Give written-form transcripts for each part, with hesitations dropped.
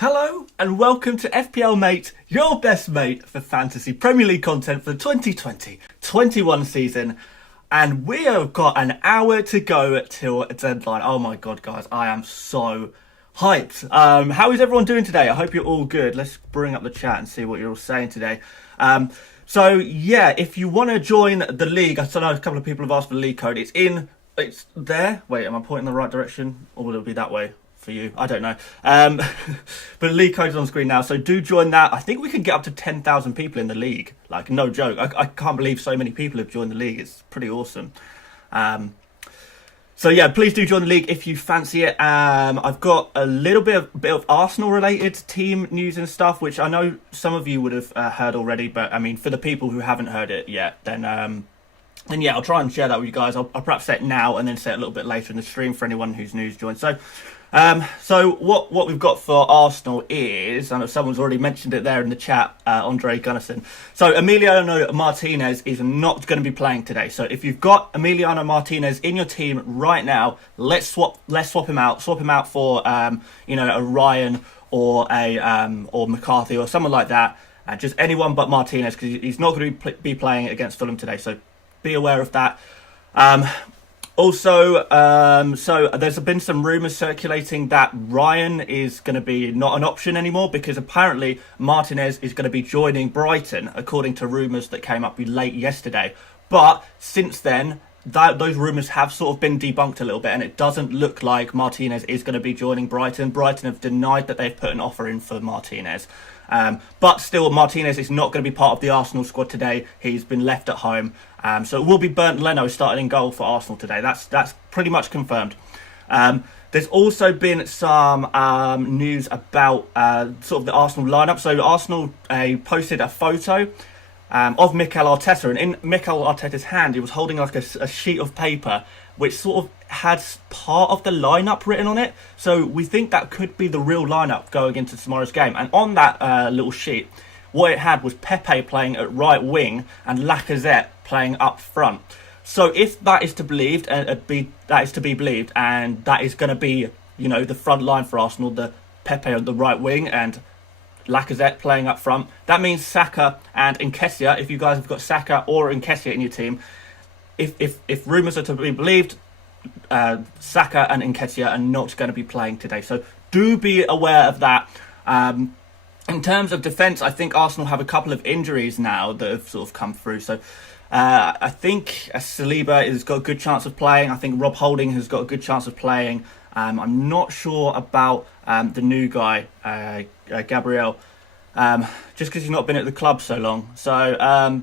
Hello and welcome to FPL Mate, your best mate for fantasy Premier League content for the 2020-21 season. And we have got an hour to go till deadline. Oh my god, guys, I am so hyped. How is everyone doing today? I hope you're all good. Let's bring up the chat and see what you're all saying today. So yeah, if you want to join the league, I know a couple of people have asked for the league code. It's there. Wait, am I pointing in the right direction? Or will it be that way for you? I don't know. But the league code's on screen now, so do join that. I think we can get up to 10,000 people in the league. Like, no joke. I can't believe so many people have joined the league. It's pretty awesome. So yeah, please do join the league if you fancy it. I've got a little bit of Arsenal related team news and stuff, which I know some of you would have heard already. But I mean, for the people who haven't heard it yet, then yeah, I'll try and share that with you guys. I'll perhaps say it now and then say it a little bit later in the stream for anyone who's new to join. So what we've got for Arsenal is, I know someone's already mentioned it there in the chat, Andre Gunnarsson. So Emiliano Martinez is not going to be playing today. So if you've got Emiliano Martinez in your team right now, let's swap him out. Swap him out for a Ryan or or McCarthy or someone like that. Just anyone but Martinez, because he's not going to be playing against Fulham today. So be aware of that. Also, so there's been some rumours circulating that Ryan is going to be not an option anymore because apparently Martinez is going to be joining Brighton, according to rumours that came up late yesterday. But since then, those rumours have sort of been debunked a little bit, and it doesn't look like Martinez is going to be joining Brighton. Brighton have denied that they've put an offer in for Martinez. But still, Martinez is not going to be part of the Arsenal squad today. He's been left at home. So it will be Bernd Leno starting in goal for Arsenal today. That's pretty much confirmed. There's also been some news about sort of the Arsenal lineup. So Arsenal posted a photo of Mikel Arteta, and in Mikel Arteta's hand, he was holding like a sheet of paper which sort of has part of the lineup written on it. So we think that could be the real lineup going into tomorrow's game. And on that little sheet, what it had was Pepe playing at right wing and Lacazette playing up front. So if that is to be believed, and that is going to be, the front line for Arsenal, the Pepe on the right wing and Lacazette playing up front, that means Saka and Nketiah. If you guys have got Saka or Nketiah in your team, if rumours are to be believed, Saka and Nketiah are not going to be playing today. So do be aware of that. In terms of defence, I think Arsenal have a couple of injuries now that have sort of come through. So I think Saliba has got a good chance of playing. I think Rob Holding has got a good chance of playing. I'm not sure about the new guy, Gabriel, just because he's not been at the club so long. So,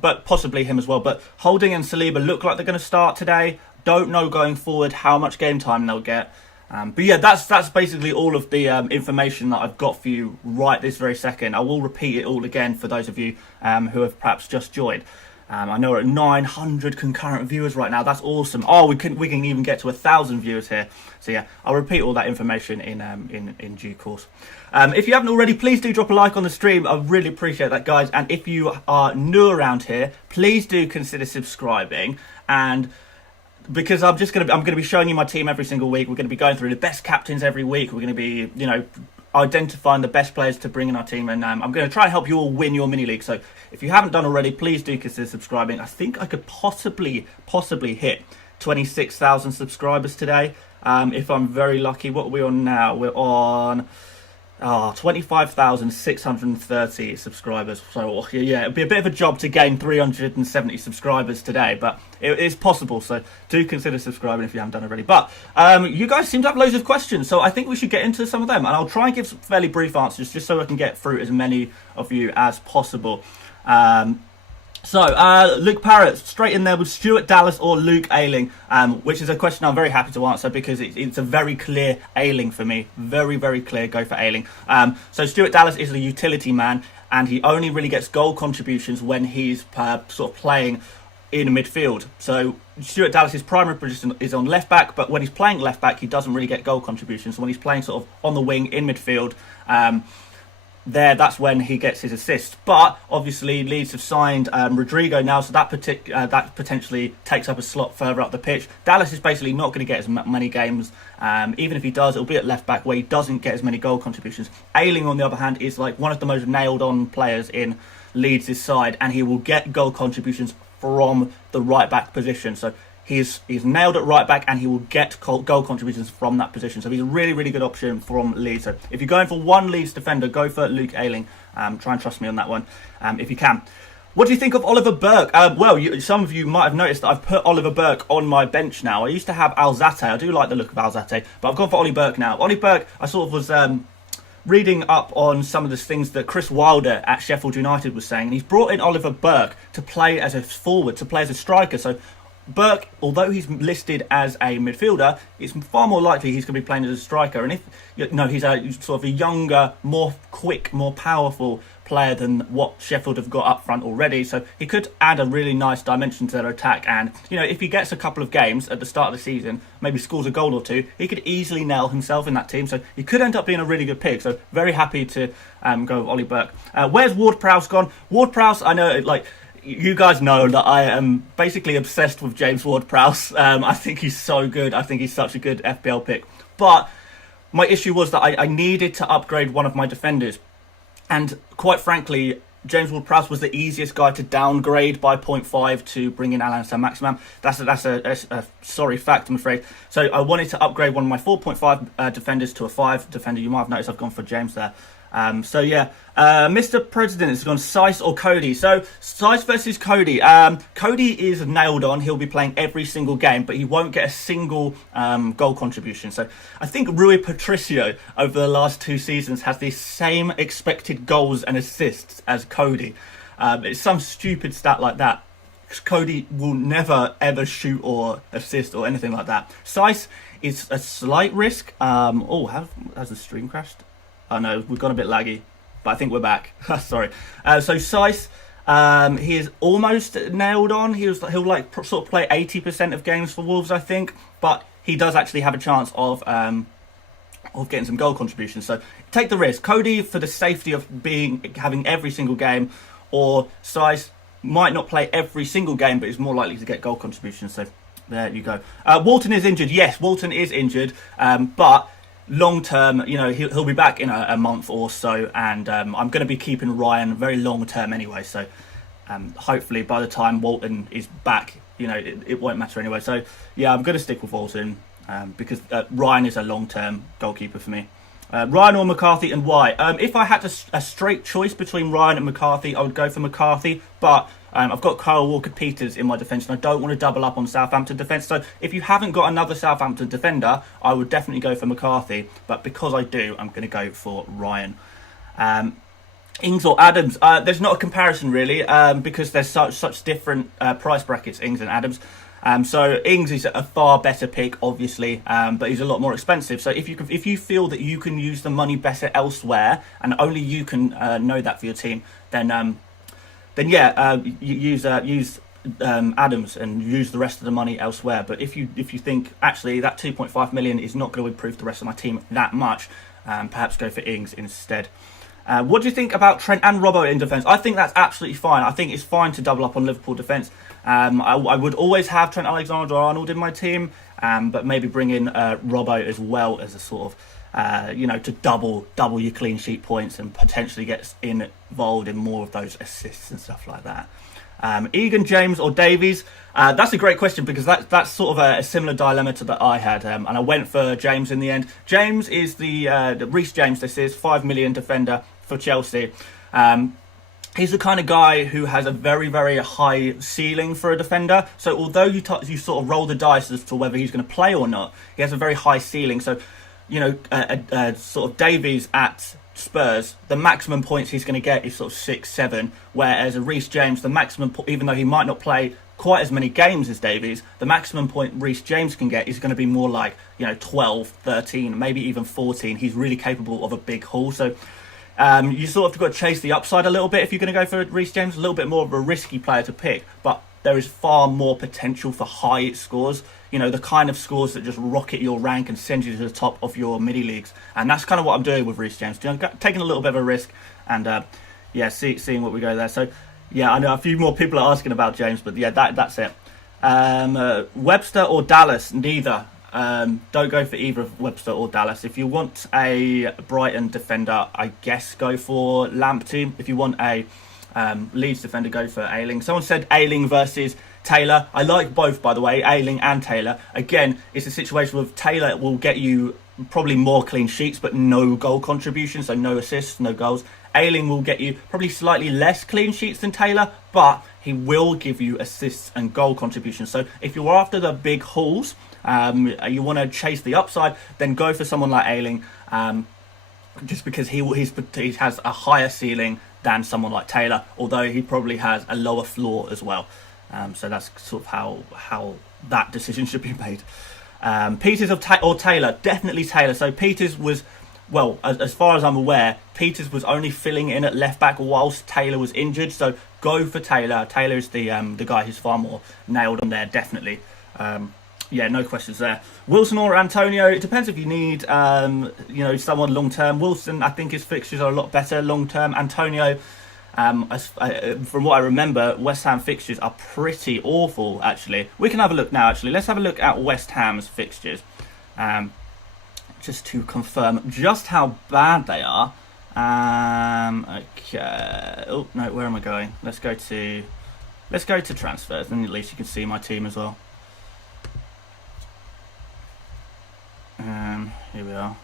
but possibly him as well. But Holding and Saliba look like they're going to start today. Don't know going forward how much game time they'll get. But yeah, that's basically all of the information that I've got for you right this very second. I will repeat it all again for those of you who have perhaps just joined. I know we're at 900 concurrent viewers right now. That's awesome. Oh, we can even get to 1,000 viewers here. So yeah, I'll repeat all that information in due course. If you haven't already, please do drop a like on the stream. I really appreciate that, guys. And if you are new around here, please do consider subscribing. And because I'm going to be showing you my team every single week. We're going to be going through the best captains every week. We're going to be, identifying the best players to bring in our team, and I'm going to try and help you all win your mini league. So if you haven't done already, please do consider subscribing. I think I could possibly hit 26,000 subscribers today, if I'm very lucky. What are we on now? We're on 25,630 subscribers. So yeah, it'd be a bit of a job to gain 370 subscribers today, but it is possible. So do consider subscribing if you haven't done already. But you guys seem to have loads of questions, so I think we should get into some of them, and I'll try and give some fairly brief answers just so I can get through as many of you as possible. So, Luke Parrott, straight in there with Stuart Dallas or Luke Ayling, which is a question I'm very happy to answer because it's a very clear Ayling for me. Very, very clear, go for Ayling. So Stuart Dallas is a utility man, and he only really gets goal contributions when he's sort of playing in midfield. So Stuart Dallas's primary position is on left back, but when he's playing left back, he doesn't really get goal contributions. So when he's playing sort of on the wing in midfield, that's when he gets his assist. But obviously Leeds have signed Rodrigo now, so that potentially takes up a slot further up the pitch. Dallas is basically not going to get as many games. Even if he does, it'll be at left back where he doesn't get as many goal contributions. Ayling, on the other hand, is like one of the most nailed on players in Leeds' side, and he will get goal contributions from the right back position. So he's nailed at right back, and he will get goal contributions from that position. So he's a really, really good option from Leeds. So if you're going for one Leeds defender, go for Luke Ayling. Try and trust me on that one, if you can. What do you think of Oliver Burke? Some of you might have noticed that I've put Oliver Burke on my bench now. I used to have Alzate. I do like the look of Alzate, but I've gone for Ollie Burke now. Ollie Burke, I sort of was reading up on some of the things that Chris Wilder at Sheffield United was saying, and he's brought in Oliver Burke to play as a forward, to play as a striker. So Burke, although he's listed as a midfielder, it's far more likely he's going to be playing as a striker. And if he's a sort of a younger, more quick, more powerful player than what Sheffield have got up front already, so he could add a really nice dimension to their attack. And if he gets a couple of games at the start of the season, maybe scores a goal or two, he could easily nail himself in that team. So he could end up being a really good pick. So very happy to go with Ollie Burke. Where's Ward-Prowse gone? Ward-Prowse, I know, you guys know that I am basically obsessed with James Ward-Prowse. I think he's so good. I think he's such a good FPL pick. But my issue was that I needed to upgrade one of my defenders. And quite frankly, James Ward-Prowse was the easiest guy to downgrade by 0.5 to bring in Alan Saint-Maximin. That's a sorry fact, I'm afraid. So I wanted to upgrade one of my 4.5 defenders to a 5 defender. You might have noticed I've gone for James there. Mr. President has gone Sice or Cody. So Sice versus Cody. Cody is nailed on. He'll be playing every single game, but he won't get a single goal contribution. So I think Rui Patricio over the last 2 seasons has the same expected goals and assists as Cody. It's some stupid stat like that. Cody will never ever shoot or assist or anything like that. Sice is a slight risk. Has the stream crashed? Oh no, we've gone a bit laggy, but I think we're back. Sorry. So Sice, he is almost nailed on. He'll sort of play 80% of games for Wolves, I think, but he does actually have a chance of getting some goal contributions. So take the risk. Cody for the safety of having every single game, or Sice might not play every single game, but is more likely to get goal contributions. So there you go. Walton is injured. Yes, Walton is injured, but long term, he'll be back in a month or so, and I'm going to be keeping Ryan very long term anyway. So hopefully by the time Walton is back, it won't matter anyway. So yeah, I'm going to stick with Walton because Ryan is a long term goalkeeper for me. Ryan or McCarthy, and why? If I had a straight choice between Ryan and McCarthy, I would go for McCarthy, but I've got Kyle Walker-Peters in my defence, and I don't want to double up on Southampton defence. So if you haven't got another Southampton defender, I would definitely go for McCarthy. But because I do, I'm going to go for Ryan. Ings or Adams? There's not a comparison really, because there's such different price brackets, Ings and Adams. So Ings is a far better pick, obviously, but he's a lot more expensive. So if you feel that you can use the money better elsewhere, and only you can know that for your team, then use Adams and use the rest of the money elsewhere. But if you think actually that 2.5 million is not going to improve the rest of my team that much, perhaps go for Ings instead. What do you think about Trent and Robbo in defence? I think that's absolutely fine. I think it's fine to double up on Liverpool defence. I would always have Trent Alexander-Arnold in my team, but maybe bring in Robbo as well as a sort of, to double your clean sheet points and potentially get involved in more of those assists and stuff like that. Egan, James or Davies? That's a great question, because that's sort of a similar dilemma to that I had, and I went for James in the end. James is the Reece James, this is 5 million defender for Chelsea. He's the kind of guy who has a very, very high ceiling for a defender. So although you sort of roll the dice as to whether he's going to play or not, he has a very high ceiling. So, sort of Davies at Spurs, the maximum points he's going to get is sort of 6-7, whereas a Reece James, the maximum, even though he might not play quite as many games as Davies, the maximum point Reece James can get is going to be more like 12, 13, maybe even 14. He's really capable of a big haul. So you sort of got to chase the upside a little bit if you're going to go for Reece James. A little bit more of a risky player to pick, but there is far more potential for high scores. You know, the kind of scores that just rocket your rank and send you to the top of your mini leagues. And that's kind of what I'm doing with Reece James. Taking a little bit of a risk and, seeing what we go there. So, yeah, I know a few more people are asking about James, but yeah, that's it. Webster or Dallas? Neither. Don't go for either of Webster or Dallas. If you want a Brighton defender, I guess go for Lamptey. If you want a Leeds defender, go for Ayling. Someone said Ayling versus Taylor. I like both, by the way, Ayling and Taylor. Again, it's a situation where Taylor will get you probably more clean sheets, but no goal contribution, so no assists, no goals. Ayling will get you probably slightly less clean sheets than Taylor, but he will give you assists and goal contributions. So if you're after the big hauls, you want to chase the upside, then go for someone like Ayling, just because he has a higher ceiling than someone like Taylor, although he probably has a lower floor as well. So that's sort of how that decision should be made. Peters or Taylor? Definitely Taylor. So Peters was, well, as far as I'm aware, Peters was only filling in at left back whilst Taylor was injured. So go for Taylor. Taylor is the guy who's far more nailed on there, definitely. Yeah, no questions there. Wilson or Antonio? It depends if you need, someone long term. Wilson, I think his fixtures are a lot better long term. Antonio, from what I remember, West Ham fixtures are pretty awful, actually. We can have a look now, actually. Let's have a look at West Ham's fixtures, just to confirm just how bad they are. Okay. Oh, no, where am I going? Let's go to transfers, and at least you can see my team as well. Here we are.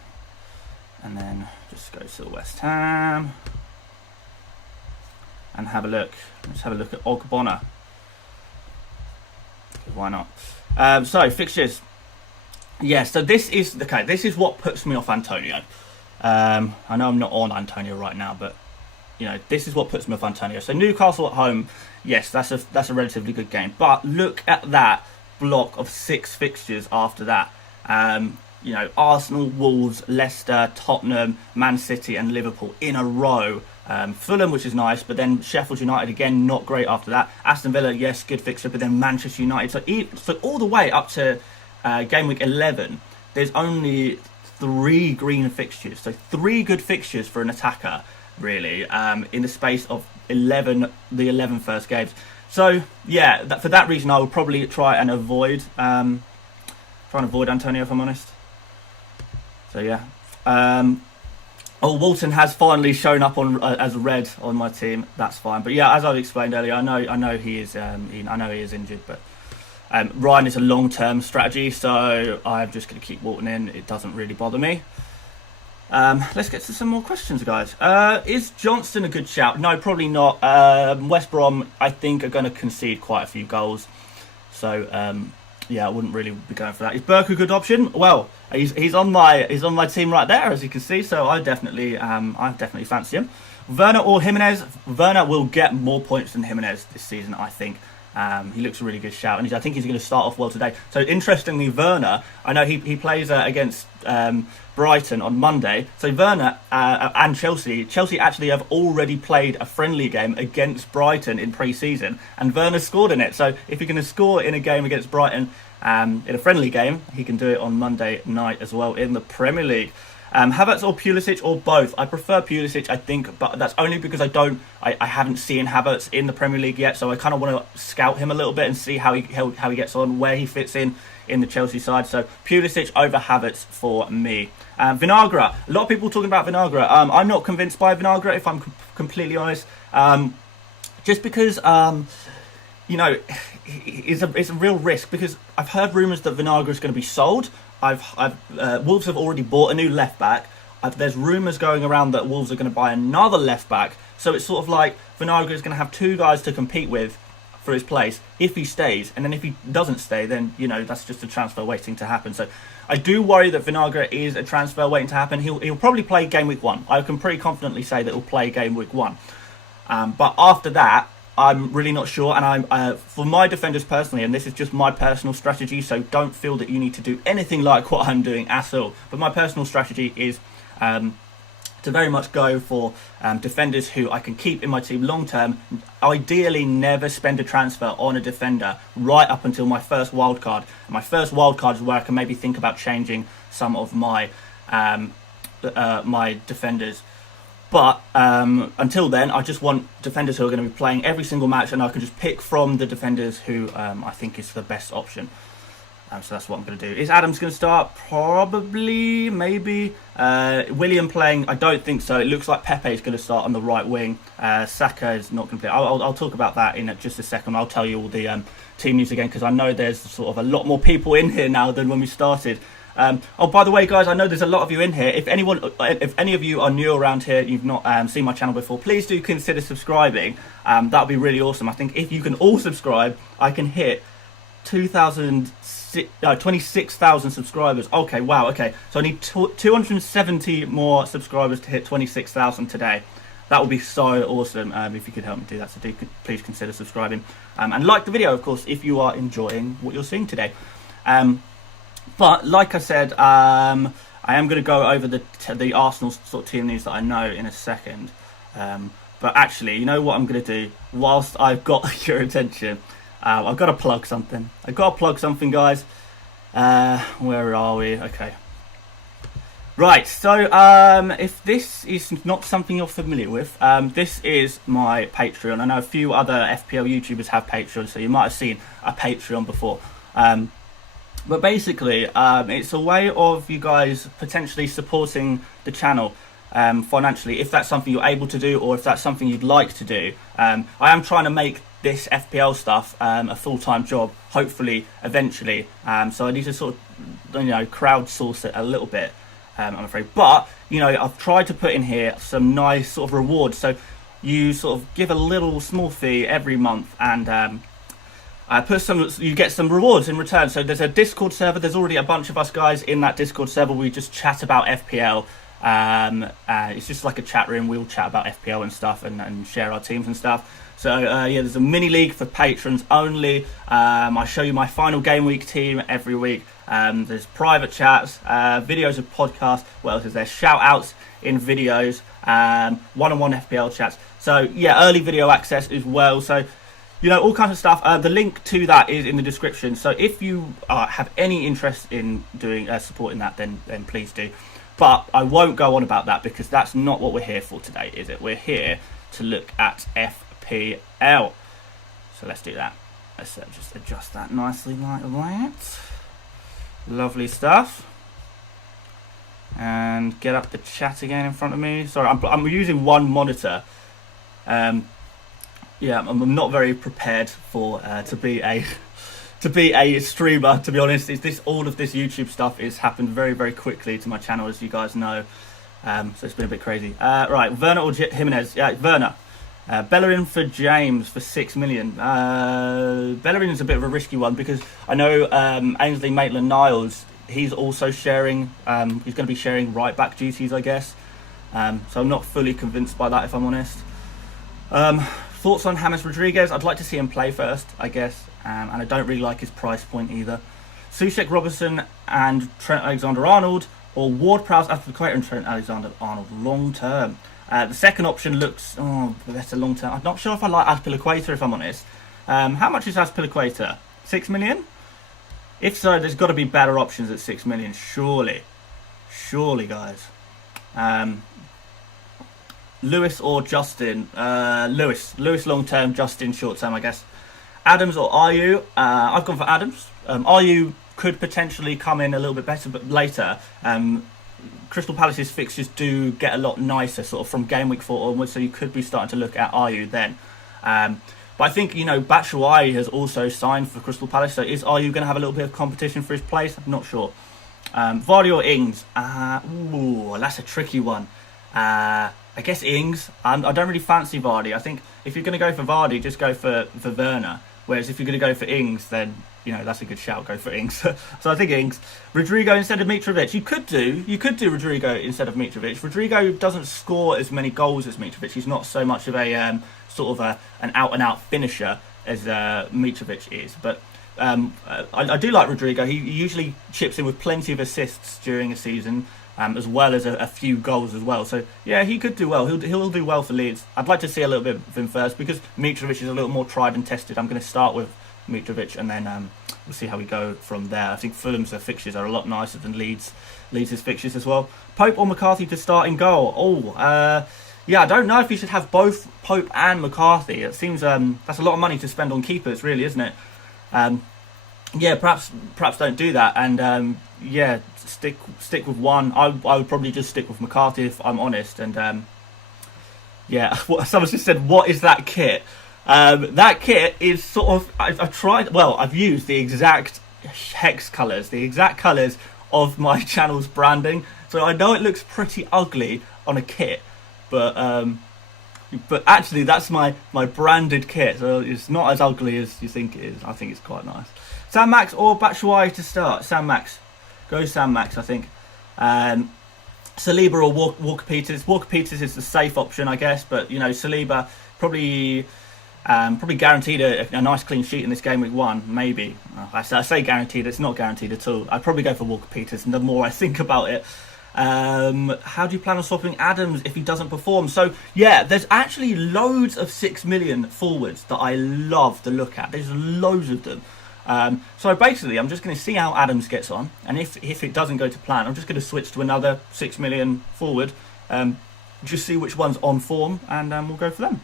And then just go to West Ham. And have a look. Let's have a look at Ogbonna. Why not? So fixtures. Yeah. So this is what puts me off Antonio. I know I'm not on Antonio right now, but this is what puts me off Antonio. So Newcastle at home. Yes, that's a relatively good game. But look at that block of 6 fixtures after that. Arsenal, Wolves, Leicester, Tottenham, Man City and Liverpool in a row. Fulham, which is nice, but then Sheffield United again, not great after that. Aston Villa, yes, good fixture, but then Manchester United. So all the way up to game week 11, there's only 3 green fixtures. So 3 good fixtures for an attacker, really, in the space of the 11 first games. So yeah, for that reason, I would probably try and avoid Antonio, if I'm honest. So yeah. Walton has finally shown up on as red on my team. That's fine. But yeah, as I've explained earlier, I know he is. I know he is injured, but Ryan is a long-term strategy, so I'm just going to keep Walton in. It doesn't really bother me. Let's get to some more questions, guys. Is Johnston a good shout? No, probably not. West Brom, I think, are going to concede quite a few goals. So yeah, I wouldn't really be going for that. Is Burke a good option? Well, he's on my team right there, as you can see. So I definitely fancy him. Werner or Jimenez? Werner will get more points than Jimenez this season, I think. He looks a really good shout, and I think he's going to start off well today. So interestingly, Werner, I know he plays against Brighton on Monday. So Werner and Chelsea actually have already played a friendly game against Brighton in pre-season, and Werner scored in it. So if you're going to score in a game against Brighton in a friendly game, he can do it on Monday night as well in the Premier League. Havertz or Pulisic or both? I prefer Pulisic, I think, but that's only because I haven't seen Havertz in the Premier League yet, so I kind of want to scout him a little bit and see how he gets on, where he fits in the Chelsea side. So Pulisic over Havertz for me. Vinagre. A lot of people talking about Vinagre. I'm not convinced by Vinagre, if I'm completely honest. Just because it's a real risk, because I've heard rumours that Vinagre is going to be sold. Wolves have already bought a new left back. There's rumours going around that Wolves are going to buy another left back. So it's sort of like Vinagre is going to have 2 guys to compete with for his place if he stays, and then if he doesn't stay, then that's just a transfer waiting to happen. So I do worry that Vinagre is a transfer waiting to happen. He'll probably play game week 1. I can pretty confidently say that he'll play game week 1. But after that, I'm really not sure, and for my defenders personally, and this is just my personal strategy, so don't feel that you need to do anything like what I'm doing at all. But my personal strategy is to very much go for defenders who I can keep in my team long term. Ideally, never spend a transfer on a defender right up until my first wild card. And my first wild card is where I can maybe think about changing some of my my defenders. But until then, I just want defenders who are going to be playing every single match, and I can just pick from the defenders who I think is the best option. So that's what I'm going to do. Is Adams going to start? Probably, maybe. William playing? I don't think so. It looks like Pepe is going to start on the right wing. Saka is not going to play. I'll talk about that in just a second. I'll tell you all the team news again, because I know there's sort of a lot more people in here now than when we started. Oh, by the way, guys, I know there's a lot of you in here. If any of you are new around here, you've not seen my channel before, please do consider subscribing. That would be really awesome. I think if you can all subscribe, I can hit 26,000 subscribers. Okay, wow, okay. So I need 270 more subscribers to hit 26,000 today. That would be so awesome if you could help me do that. So please consider subscribing. And like the video, of course, if you are enjoying what you're seeing today. But like I said, I am going to go over the Arsenal sort of team news that I know in a second. But actually, you know what I'm going to do? Whilst I've got your attention, I've got to plug something. Guys. Where are we? Okay. Right, so if this is not something you're familiar with, this is my Patreon. I know a few other FPL YouTubers have Patreon, so you might have seen a Patreon before. But basically, it's a way of you guys potentially supporting the channel financially, if that's something you're able to do, or if that's something you'd like to do. I am trying to make this FPL stuff a full-time job, hopefully, eventually. So I need to sort of, crowdsource it a little bit, I'm afraid. But, I've tried to put in here some nice sort of rewards. So you sort of give a little small fee every month, and you get some rewards in return. So there's a Discord server. There's already a bunch of us guys in that Discord server. We just chat about FPL. It's just like a chat room. We'll chat about FPL and stuff, and share our teams and stuff. So yeah, there's a mini league for patrons only. I show you my final game week team every week. There's private chats, videos of podcasts. What else is there? Shout outs in videos, one-on-one FPL chats. So yeah, early video access as well. So all kinds of stuff. The link to that is in the description. So if you have any interest in doing supporting that, then please do. But I won't go on about that, because that's not what we're here for today, is it? We're here to look at FPL. So let's do that. Let's just adjust that nicely like that. Lovely stuff. And get up the chat again in front of me. Sorry, I'm using one monitor. Yeah, I'm not very prepared for to be a streamer, to be honest. All of this YouTube stuff has happened very, very quickly to my channel, as you guys know. So it's been a bit crazy. Right, Werner or Jimenez? Yeah, Werner. Bellerin for James for 6 million. Bellerin is a bit of a risky one, because I know Ainsley Maitland-Niles, he's also sharing. He's going to be sharing right back duties, I guess. So I'm not fully convinced by that, if I'm honest. Thoughts on James Rodriguez? I'd like to see him play first, I guess. And I don't really like his price point either. Soucek, Robertson and Trent Alexander-Arnold, or Ward-Prowse, Aspilicueta and Trent Alexander-Arnold long term. The second option looks better long term. I'm not sure if I like Aspilicueta, if I'm honest. How much is Aspilicueta? 6 million? If so, there's got to be better options at 6 million, surely, guys. Lewis or Justin? Lewis long term, Justin short term, I guess. Adams or Ayew? I've gone for Adams. Ayew could potentially come in a little bit better, but later. Crystal Palace's fixtures do get a lot nicer sort of from game week 4 onwards, so you could be starting to look at Ayew then. But I think, Batshuayi has also signed for Crystal Palace, so is Ayew going to have a little bit of competition for his place? I'm not sure. Vardy or Ings? That's a tricky one. I guess Ings. I don't really fancy Vardy. I think if you're going to go for Vardy, just go for Werner. Whereas if you're going to go for Ings, then that's a good shout. Go for Ings. So I think Ings. Rodrigo instead of Mitrovic. You could do Rodrigo instead of Mitrovic. Rodrigo doesn't score as many goals as Mitrovic. He's not so much of a an out and out finisher as Mitrovic is. But I do like Rodrigo. He usually chips in with plenty of assists during a season. as well as a few goals as well. So yeah, he could do well. He'll do well for Leeds. I'd like to see a little bit of him first because Mitrovic is a little more tried and tested. I'm going to start with Mitrovic and then we'll see how we go from there. I think Fulham's fixtures are a lot nicer than Leeds' fixtures as well. Pope or McCarthy to start in goal? Yeah, I don't know if you should have both Pope and McCarthy. It seems that's a lot of money to spend on keepers, really, isn't it? Yeah, perhaps don't do that, and yeah, stick with one. I would probably just stick with McCarthy if I'm honest. And yeah, someone just said, "What is that kit?" That kit is sort of I've used the exact hex colours, the exact colours of my channel's branding, so I know it looks pretty ugly on a kit. But actually, that's my branded kit, so it's not as ugly as you think it is. I think it's quite nice. Sam Max or Batshuayi to start? Sam Max. Go Sam Max, I think. Saliba or Walker Peters. Walker Peters is the safe option, I guess, but you know, Saliba probably guaranteed a nice clean sheet in this game week 1, maybe. I say guaranteed, it's not guaranteed at all. I'd probably go for Walker Peters, and the more I think about it. How do you plan on swapping Adams if he doesn't perform? So yeah, there's actually loads of 6 million forwards that I love to look at. There's loads of them. So basically, I'm just going to see how Adams gets on, and if it doesn't go to plan, I'm just going to switch to another 6 million forward, just see which one's on form, and we'll go for them.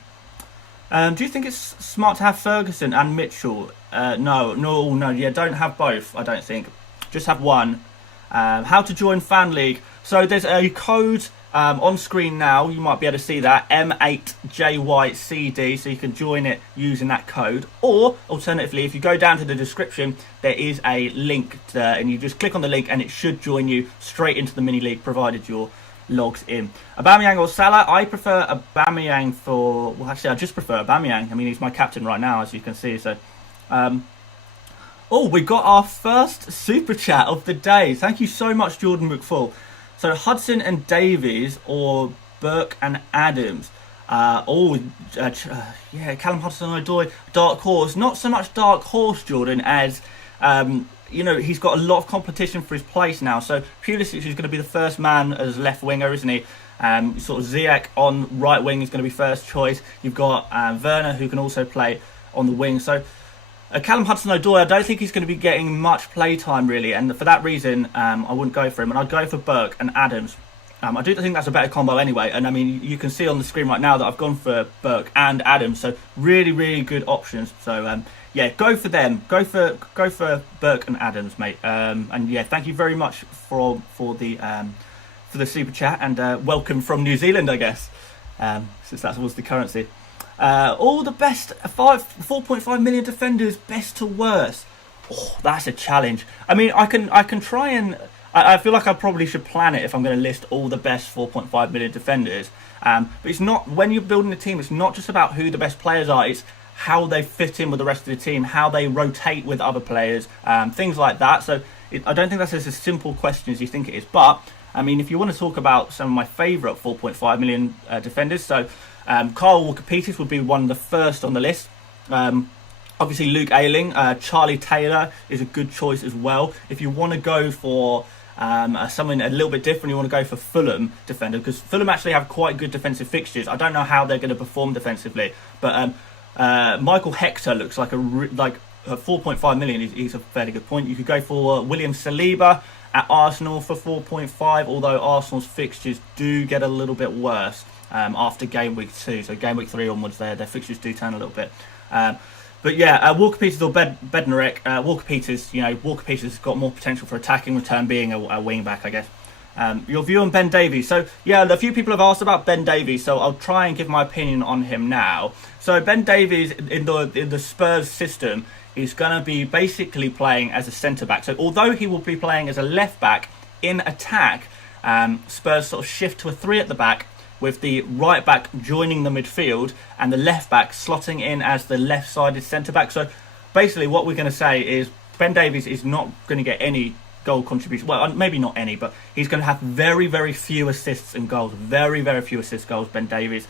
Do you think it's smart to have Ferguson and Mitchell? No, yeah, don't have both, I don't think. Just have one. How to join Fan League. So there's a code on screen now. You might be able to see that, M8JYCD, so you can join it using that code. Or, alternatively, if you go down to the description, there is a link and you just click on the link and it should join you straight into the mini league, provided you're logged in. Aubameyang or Salah? I prefer Aubameyang well, actually, I just prefer Aubameyang. I mean, he's my captain right now, as you can see, so... Oh, we got our first super chat of the day. Thank you so much, Jordan McFall. So Hudson and Davies or Burke and Adams. Yeah, Callum Hudson-Odoi, dark horse. Not so much dark horse, Jordan, as you know, he's got a lot of competition for his place now. So Pulisic is going to be the first man as left winger, isn't he? Sort of Ziyech on right wing is going to be first choice. You've got Werner, who can also play on the wing. So Callum Hudson-Odoi, I don't think he's going to be getting much play time, really, and for that reason, I wouldn't go for him, and I'd go for Burke and Adams. I do think that's a better combo anyway, and I mean, you can see on the screen right now that I've gone for Burke and Adams, so really, really good options. So yeah, go for them. Go for Burke and Adams, mate. And yeah, thank you very much for the super chat, and welcome from New Zealand, I guess, since that was the currency. All the best 4.5 million defenders, best to worst. Oh, that's a challenge. I mean, I can try and I feel like I probably should plan it if I'm going to list all the best 4.5 million defenders. But it's not, when you're building a team, it's not just about who the best players are. It's how they fit in with the rest of the team, how they rotate with other players, things like that. So I don't think that's as a simple question as you think it is. But I mean, if you want to talk about some of my favourite 4.5 million defenders, so Kyle Walker-Peters would be one of the first on the list. Obviously, Luke Ayling, Charlie Taylor is a good choice as well. If you want to go for something a little bit different, you want to go for Fulham defender, because Fulham actually have quite good defensive fixtures. I don't know how they're going to perform defensively, but Michael Hector looks like a 4.5 million. He's a fairly good point. You could go for William Saliba at Arsenal for 4.5, although Arsenal's fixtures do get a little bit worse after game week 2, so game week 3 onwards, their fixtures do turn a little bit. But yeah, Walker-Peters or Bednarek. Walker-Peters, Walker-Peters has got more potential for attacking return, being a wing back, I guess. Your view on Ben Davies. So yeah, a few people have asked about Ben Davies, so I'll try and give my opinion on him now. So Ben Davies in the Spurs system is going to be basically playing as a centre back. So although he will be playing as a left back in attack, Spurs sort of shift to a 3 at the back, with the right back joining the midfield and the left back slotting in as the left-sided centre-back. So basically what we're going to say is Ben Davies is not going to get any goal contribution. Well, maybe not any, but he's going to have very, very few assists and goals. Very, very few assist goals, Ben Davies.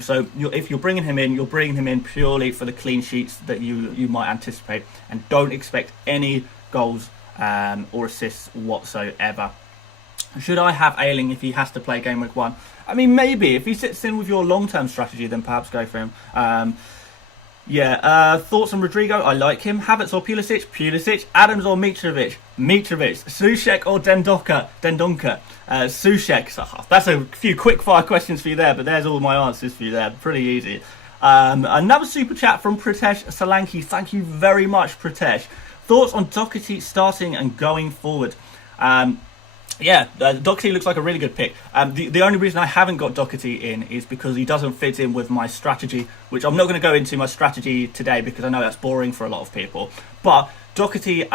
So if you're bringing him in, you're bringing him in purely for the clean sheets that you might anticipate, and don't expect any goals or assists whatsoever. Should I have Ayling if he has to play game week 1? I mean, maybe. If he sits in with your long-term strategy, then perhaps go for him. Thoughts on Rodrigo? I like him. Havertz or Pulisic? Pulisic. Adams or Mitrovic? Mitrovic. Soucek or Dendonka? Soucek. So, that's a few quick-fire questions for you there, but there's all my answers for you there. Pretty easy. Another super chat from Pritesh Solanki. Thank you very much, Pritesh. Thoughts on Doherty starting and going forward? Doherty looks like a really good pick. The only reason I haven't got Doherty in is because he doesn't fit in with my strategy, which I'm not going to go into my strategy today because I know that's boring for a lot of people. But Doherty,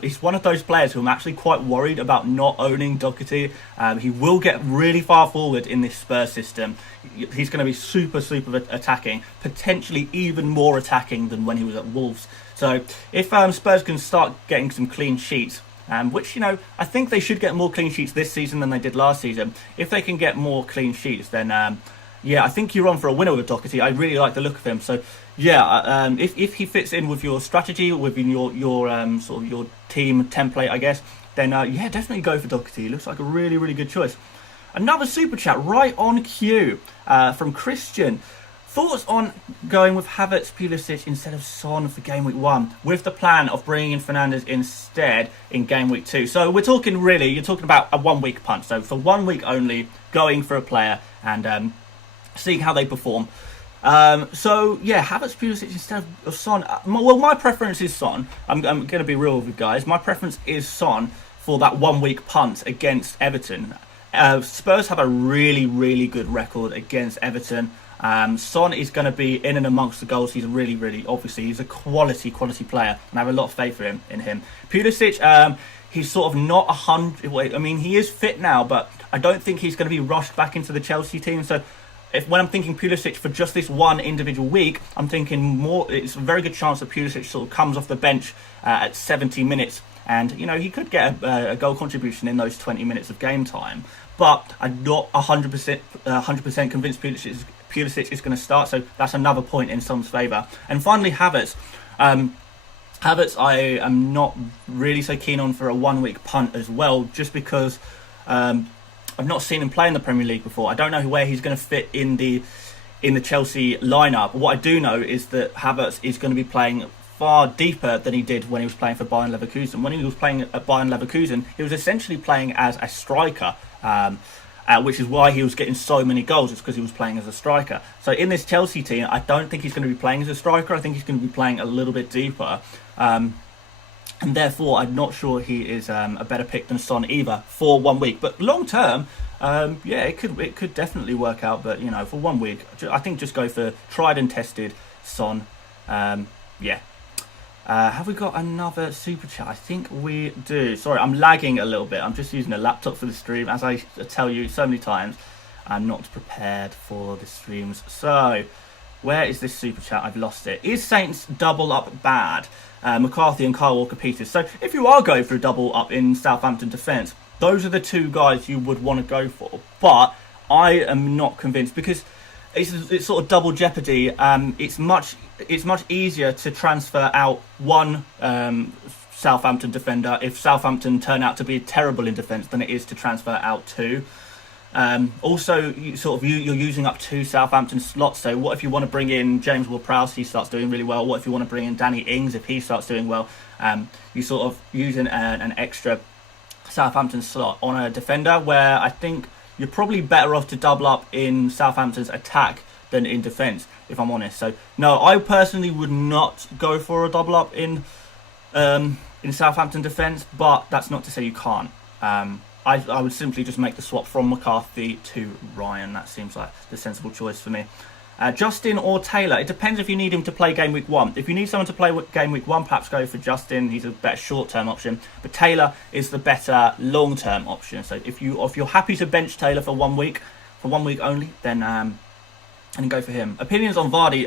he's one of those players who I'm actually quite worried about not owning Doherty. He will get really far forward in this Spurs system. He's going to be super attacking, potentially even more attacking than when he was at Wolves. So if Spurs can start getting some clean sheets, which, I think they should get more clean sheets this season than they did last season. If they can get more clean sheets, then, I think you're on for a winner with Doherty. I really like the look of him. So, if he fits in with your strategy, within your sort of your team template, I guess, then, definitely go for Doherty. He looks like a really, really good choice. Another super chat right on cue from Christian. Thoughts on going with Havertz, Pulisic instead of Son for game week 1 with the plan of bringing in Fernandes instead in game week 2. So you're talking about a 1 week punt. So for 1 week only, going for a player and seeing how they perform. Havertz, Pulisic instead of Son. My preference is Son. I'm going to be real with you guys. My preference is Son for that 1 week punt against Everton. Spurs have a really, really good record against Everton. Son is going to be in and amongst the goals. He's obviously he's a quality player, and I have a lot of faith in him. Pulisic, he's sort of not 100. I mean, he is fit now, but I don't think he's going to be rushed back into the Chelsea team. So, when I'm thinking Pulisic for just this one individual week, I'm thinking more. It's a very good chance that Pulisic sort of comes off the bench at 70 minutes, and he could get a goal contribution in those 20 minutes of game time. But I'm not 100% convinced Pulisic is going to start, so that's another point in Son's favour. And finally, Havertz. Havertz, I am not really so keen on for a 1 week punt as well, just because I've not seen him play in the Premier League before. I don't know where he's going to fit in the Chelsea lineup. What I do know is that Havertz is going to be playing far deeper than he did when he was playing for Bayern Leverkusen. When he was playing at Bayern Leverkusen, he was essentially playing as a striker. Which is why he was getting so many goals. It's because he was playing as a striker. So in this Chelsea team, I don't think he's going to be playing as a striker. I think he's going to be playing a little bit deeper. And therefore, I'm not sure he is a better pick than Son either for 1 week. But long term, it could definitely work out. But, for 1 week, I think just go for tried and tested Son. Have we got another super chat? I think we do. Sorry, I'm lagging a little bit. I'm just using a laptop for the stream. As I tell you so many times, I'm not prepared for the streams. So, where is this super chat? I've lost it. Is Saints double up bad? McCarthy and Kyle Walker-Peters. So, if you are going for a double up in Southampton defence, those are the two guys you would want to go for. But I am not convinced because it's sort of double jeopardy. It's much easier to transfer out one Southampton defender if Southampton turn out to be terrible in defence than it is to transfer out two. Also, you're using up two Southampton slots. So what if you want to bring in James Ward-Prowse? He starts doing really well. What if you want to bring in Danny Ings if he starts doing well? You sort of using an extra Southampton slot on a defender, where I think you're probably better off to double up in Southampton's attack than in defence, if I'm honest. So no, I personally would not go for a double up in Southampton defence, but that's not to say you can't. I would simply just make the swap from McCarthy to Ryan. That seems like the sensible choice for me. Justin or Taylor, it depends if you need him to play game week 1. If you need someone to play game week 1, perhaps go for Justin. He's a better short-term option, but Taylor is the better long-term option. So if you're happy to bench Taylor for 1 week, only, then and go for him. Opinions on Vardy.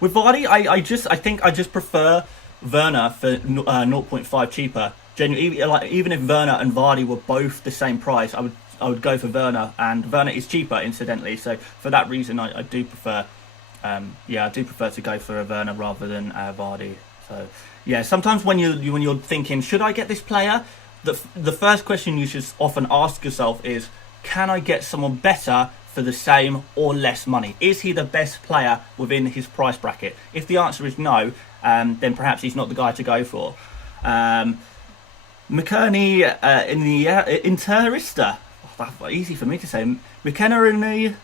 With Vardy, I think I just prefer Werner for 0.5 cheaper. Genuinely, even if Werner and Vardy were both the same price, I would go for Werner, and Werner is cheaper, incidentally. So for that reason, I do prefer, to go for a Werner rather than Vardy. So yeah, sometimes when you're thinking, should I get this player? the first question you should often ask yourself is, can I get someone better for the same or less money? Is he the best player within his price bracket? If the answer is no, then perhaps he's not the guy to go for. McKerney in the Interista. Oh, that's easy for me to say. McKenna in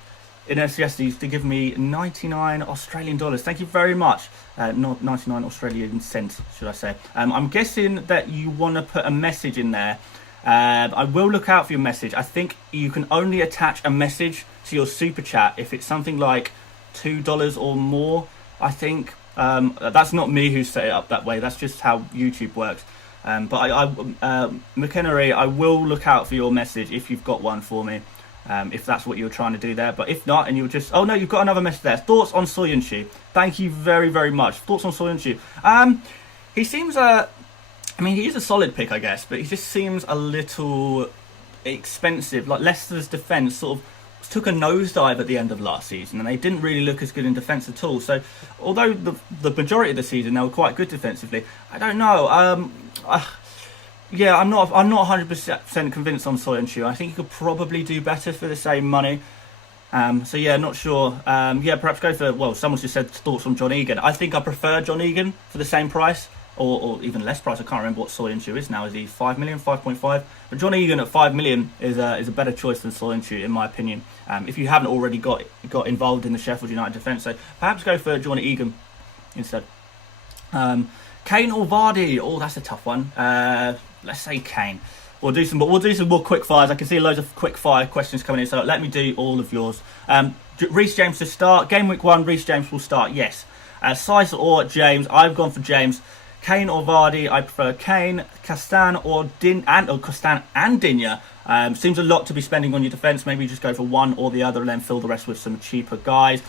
SGS to give me 99 Australian dollars. Thank you very much. Not 99 Australian cents, should I say. I'm guessing that you want to put a message in there. I will look out for your message. I think you can only attach a message to your super chat if it's something like $2 or more, I think. That's not me who set it up that way. That's just how YouTube works. But McKenna, I will look out for your message if you've got one for me. If that's what you were trying to do there. But if not, and you'll just... Oh, no, you've got another message there. Thoughts on Soyuncu? Thank you very, very much. Thoughts on Soyuncu? He seems... I mean, he is a solid pick, I guess, but he just seems a little expensive. Like, Leicester's defence sort of took a nosedive at the end of last season, and they didn't really look as good in defence at all. So, although the majority of the season they were quite good defensively, I don't know. Yeah, I'm not 100% convinced on Soyuncu. I think he could probably do better for the same money. So yeah, not sure. Yeah, perhaps go for... Well, someone's just said thoughts on John Egan. I think I prefer John Egan for the same price. Or even less price. I can't remember what Soyuncu is now. Is he 5 million, 5.5? But John Egan at 5 million is a better choice than Soyuncu, in my opinion. If you haven't already got involved in the Sheffield United defence, so perhaps go for John Egan instead. Kane or Vardy? Oh, that's a tough one. Let's say Kane. We'll do some more quick fires. I can see loads of quick fire questions coming in, so let me do all of yours. Reece James to start. Game week 1, Reece James will start. Yes. Sice or James? I've gone for James. Kane or Vardy? I prefer Kane. Castan or Castan and Digne. Seems a lot to be spending on your defence. Maybe just go for one or the other and then fill the rest with some cheaper guys.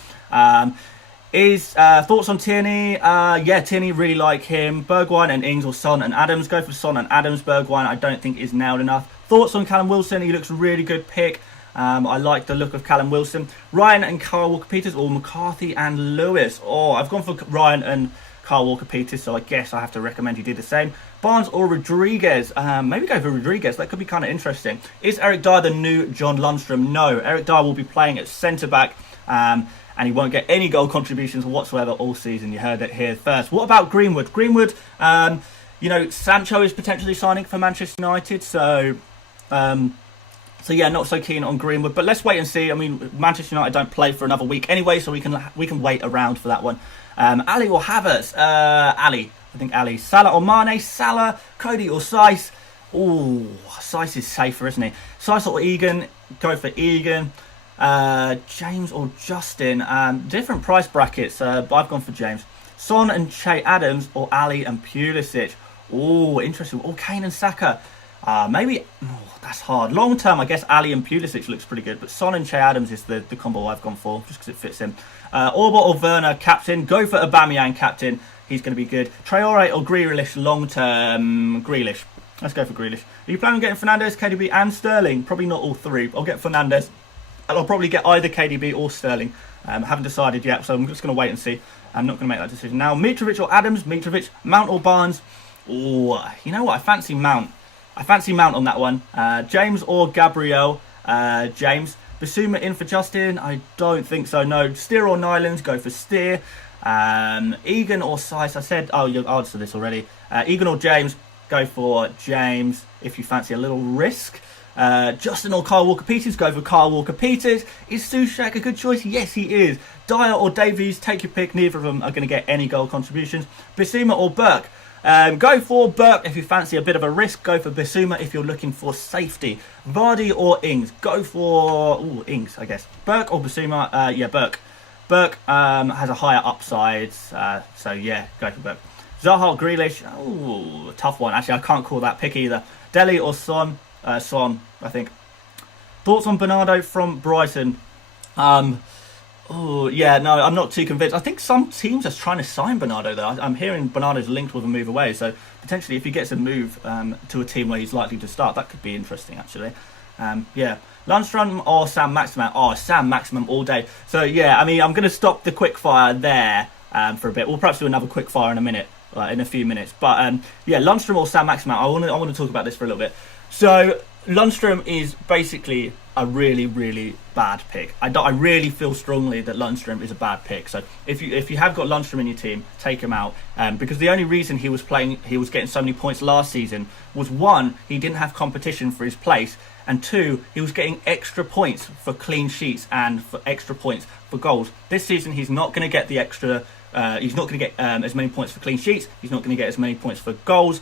Thoughts on Tierney? Yeah, Tierney, really like him. Bergwijn and Ings or Son and Adams. Go for Son and Adams. Bergwijn I don't think is nailed enough. Thoughts on Callum Wilson? He looks a really good pick. I like the look of Callum Wilson. Ryan and Kyle Walker-Peters or McCarthy and Lewis. Oh, I've gone for Ryan and Kyle Walker-Peters, so I guess I have to recommend you do the same. Barnes or Rodriguez? Maybe go for Rodriguez. That could be kind of interesting. Is Eric Dyer the new John Lundstram? No. Eric Dyer will be playing at centre-back, and he won't get any goal contributions whatsoever all season. You heard it here first. What about Greenwood? Greenwood, Sancho is potentially signing for Manchester United, so yeah, not so keen on Greenwood. But let's wait and see. I mean, Manchester United don't play for another week anyway, so we can wait around for that one. Ali or Havertz? Ali. I think Ali. Salah or Mane? Salah. Cody or Sice? Ooh, Sice is safer, isn't he? Sice or Egan? Go for Egan. James or Justin? Different price brackets, but I've gone for James. Son and Che Adams or Ali and Pulisic? Ooh, interesting. Or Kane and Saka? Maybe... Oh, that's hard. Long term, I guess Ali and Pulisic looks pretty good, but Son and Che Adams is the combo I've gone for, just because it fits in. Orbot or Werner, captain. Go for Aubameyang, captain. He's going to be good. Traore or Grealish, long term. Grealish. Let's go for Grealish. Are you planning on getting Fernandes, KDB and Sterling? Probably not all three. I'll get Fernandes. And I'll probably get either KDB or Sterling. I haven't decided yet, so I'm just going to wait and see. I'm not going to make that decision now. Mitrovic or Adams? Mitrovic. Mount or Barnes? Oh, you know what? I fancy Mount. On that one. James or Gabriel? James. Basuma in for Justin? I don't think so, no. Steer or Nylands? Go for Steer. Egan or Sice? I said, you'll answer this already. Egan or James? Go for James if you fancy a little risk. Justin or Kyle Walker-Peters? Go for Kyle Walker-Peters. Is Soucek a good choice? Yes, he is. Dyer or Davies? Take your pick. Neither of them are going to get any goal contributions. Basuma or Burke? Go for Burke if you fancy a bit of a risk. Go for Basuma if you're looking for safety. Vardy or Ings? Go for Ings, I guess. Burke or Basuma? Yeah, Burke. Burke has a higher upside, so yeah, go for Burke. Zaha or Grealish? Oh, tough one. Actually, I can't call that pick either. Dele or Son? Son, I think. Thoughts on Bernardo from Brighton? Oh, yeah, no, I'm not too convinced. I think some teams are trying to sign Bernardo, though. I'm hearing Bernardo's linked with a move away, so potentially if he gets a move to a team where he's likely to start, that could be interesting, actually. Yeah. Lundstram or Sam Maximan? Oh, Sam Maximan all day. So, yeah, I mean, I'm going to stop the quickfire there for a bit. We'll perhaps do another quickfire in a minute. in a few minutes. But yeah, Lundstram or Saint-Maximin, I want to talk about this for a little bit. So Lundstram is basically a really, really bad pick. I really feel strongly that Lundstram is a bad pick. So if you have got Lundstram in your team, take him out, because the only reason he was getting so many points last season was, one, he didn't have competition for his place, and two, he was getting extra points for clean sheets and for extra points for goals. This season, he's not going to get the extra. He's not going to get as many points for clean sheets. He's not going to get as many points for goals.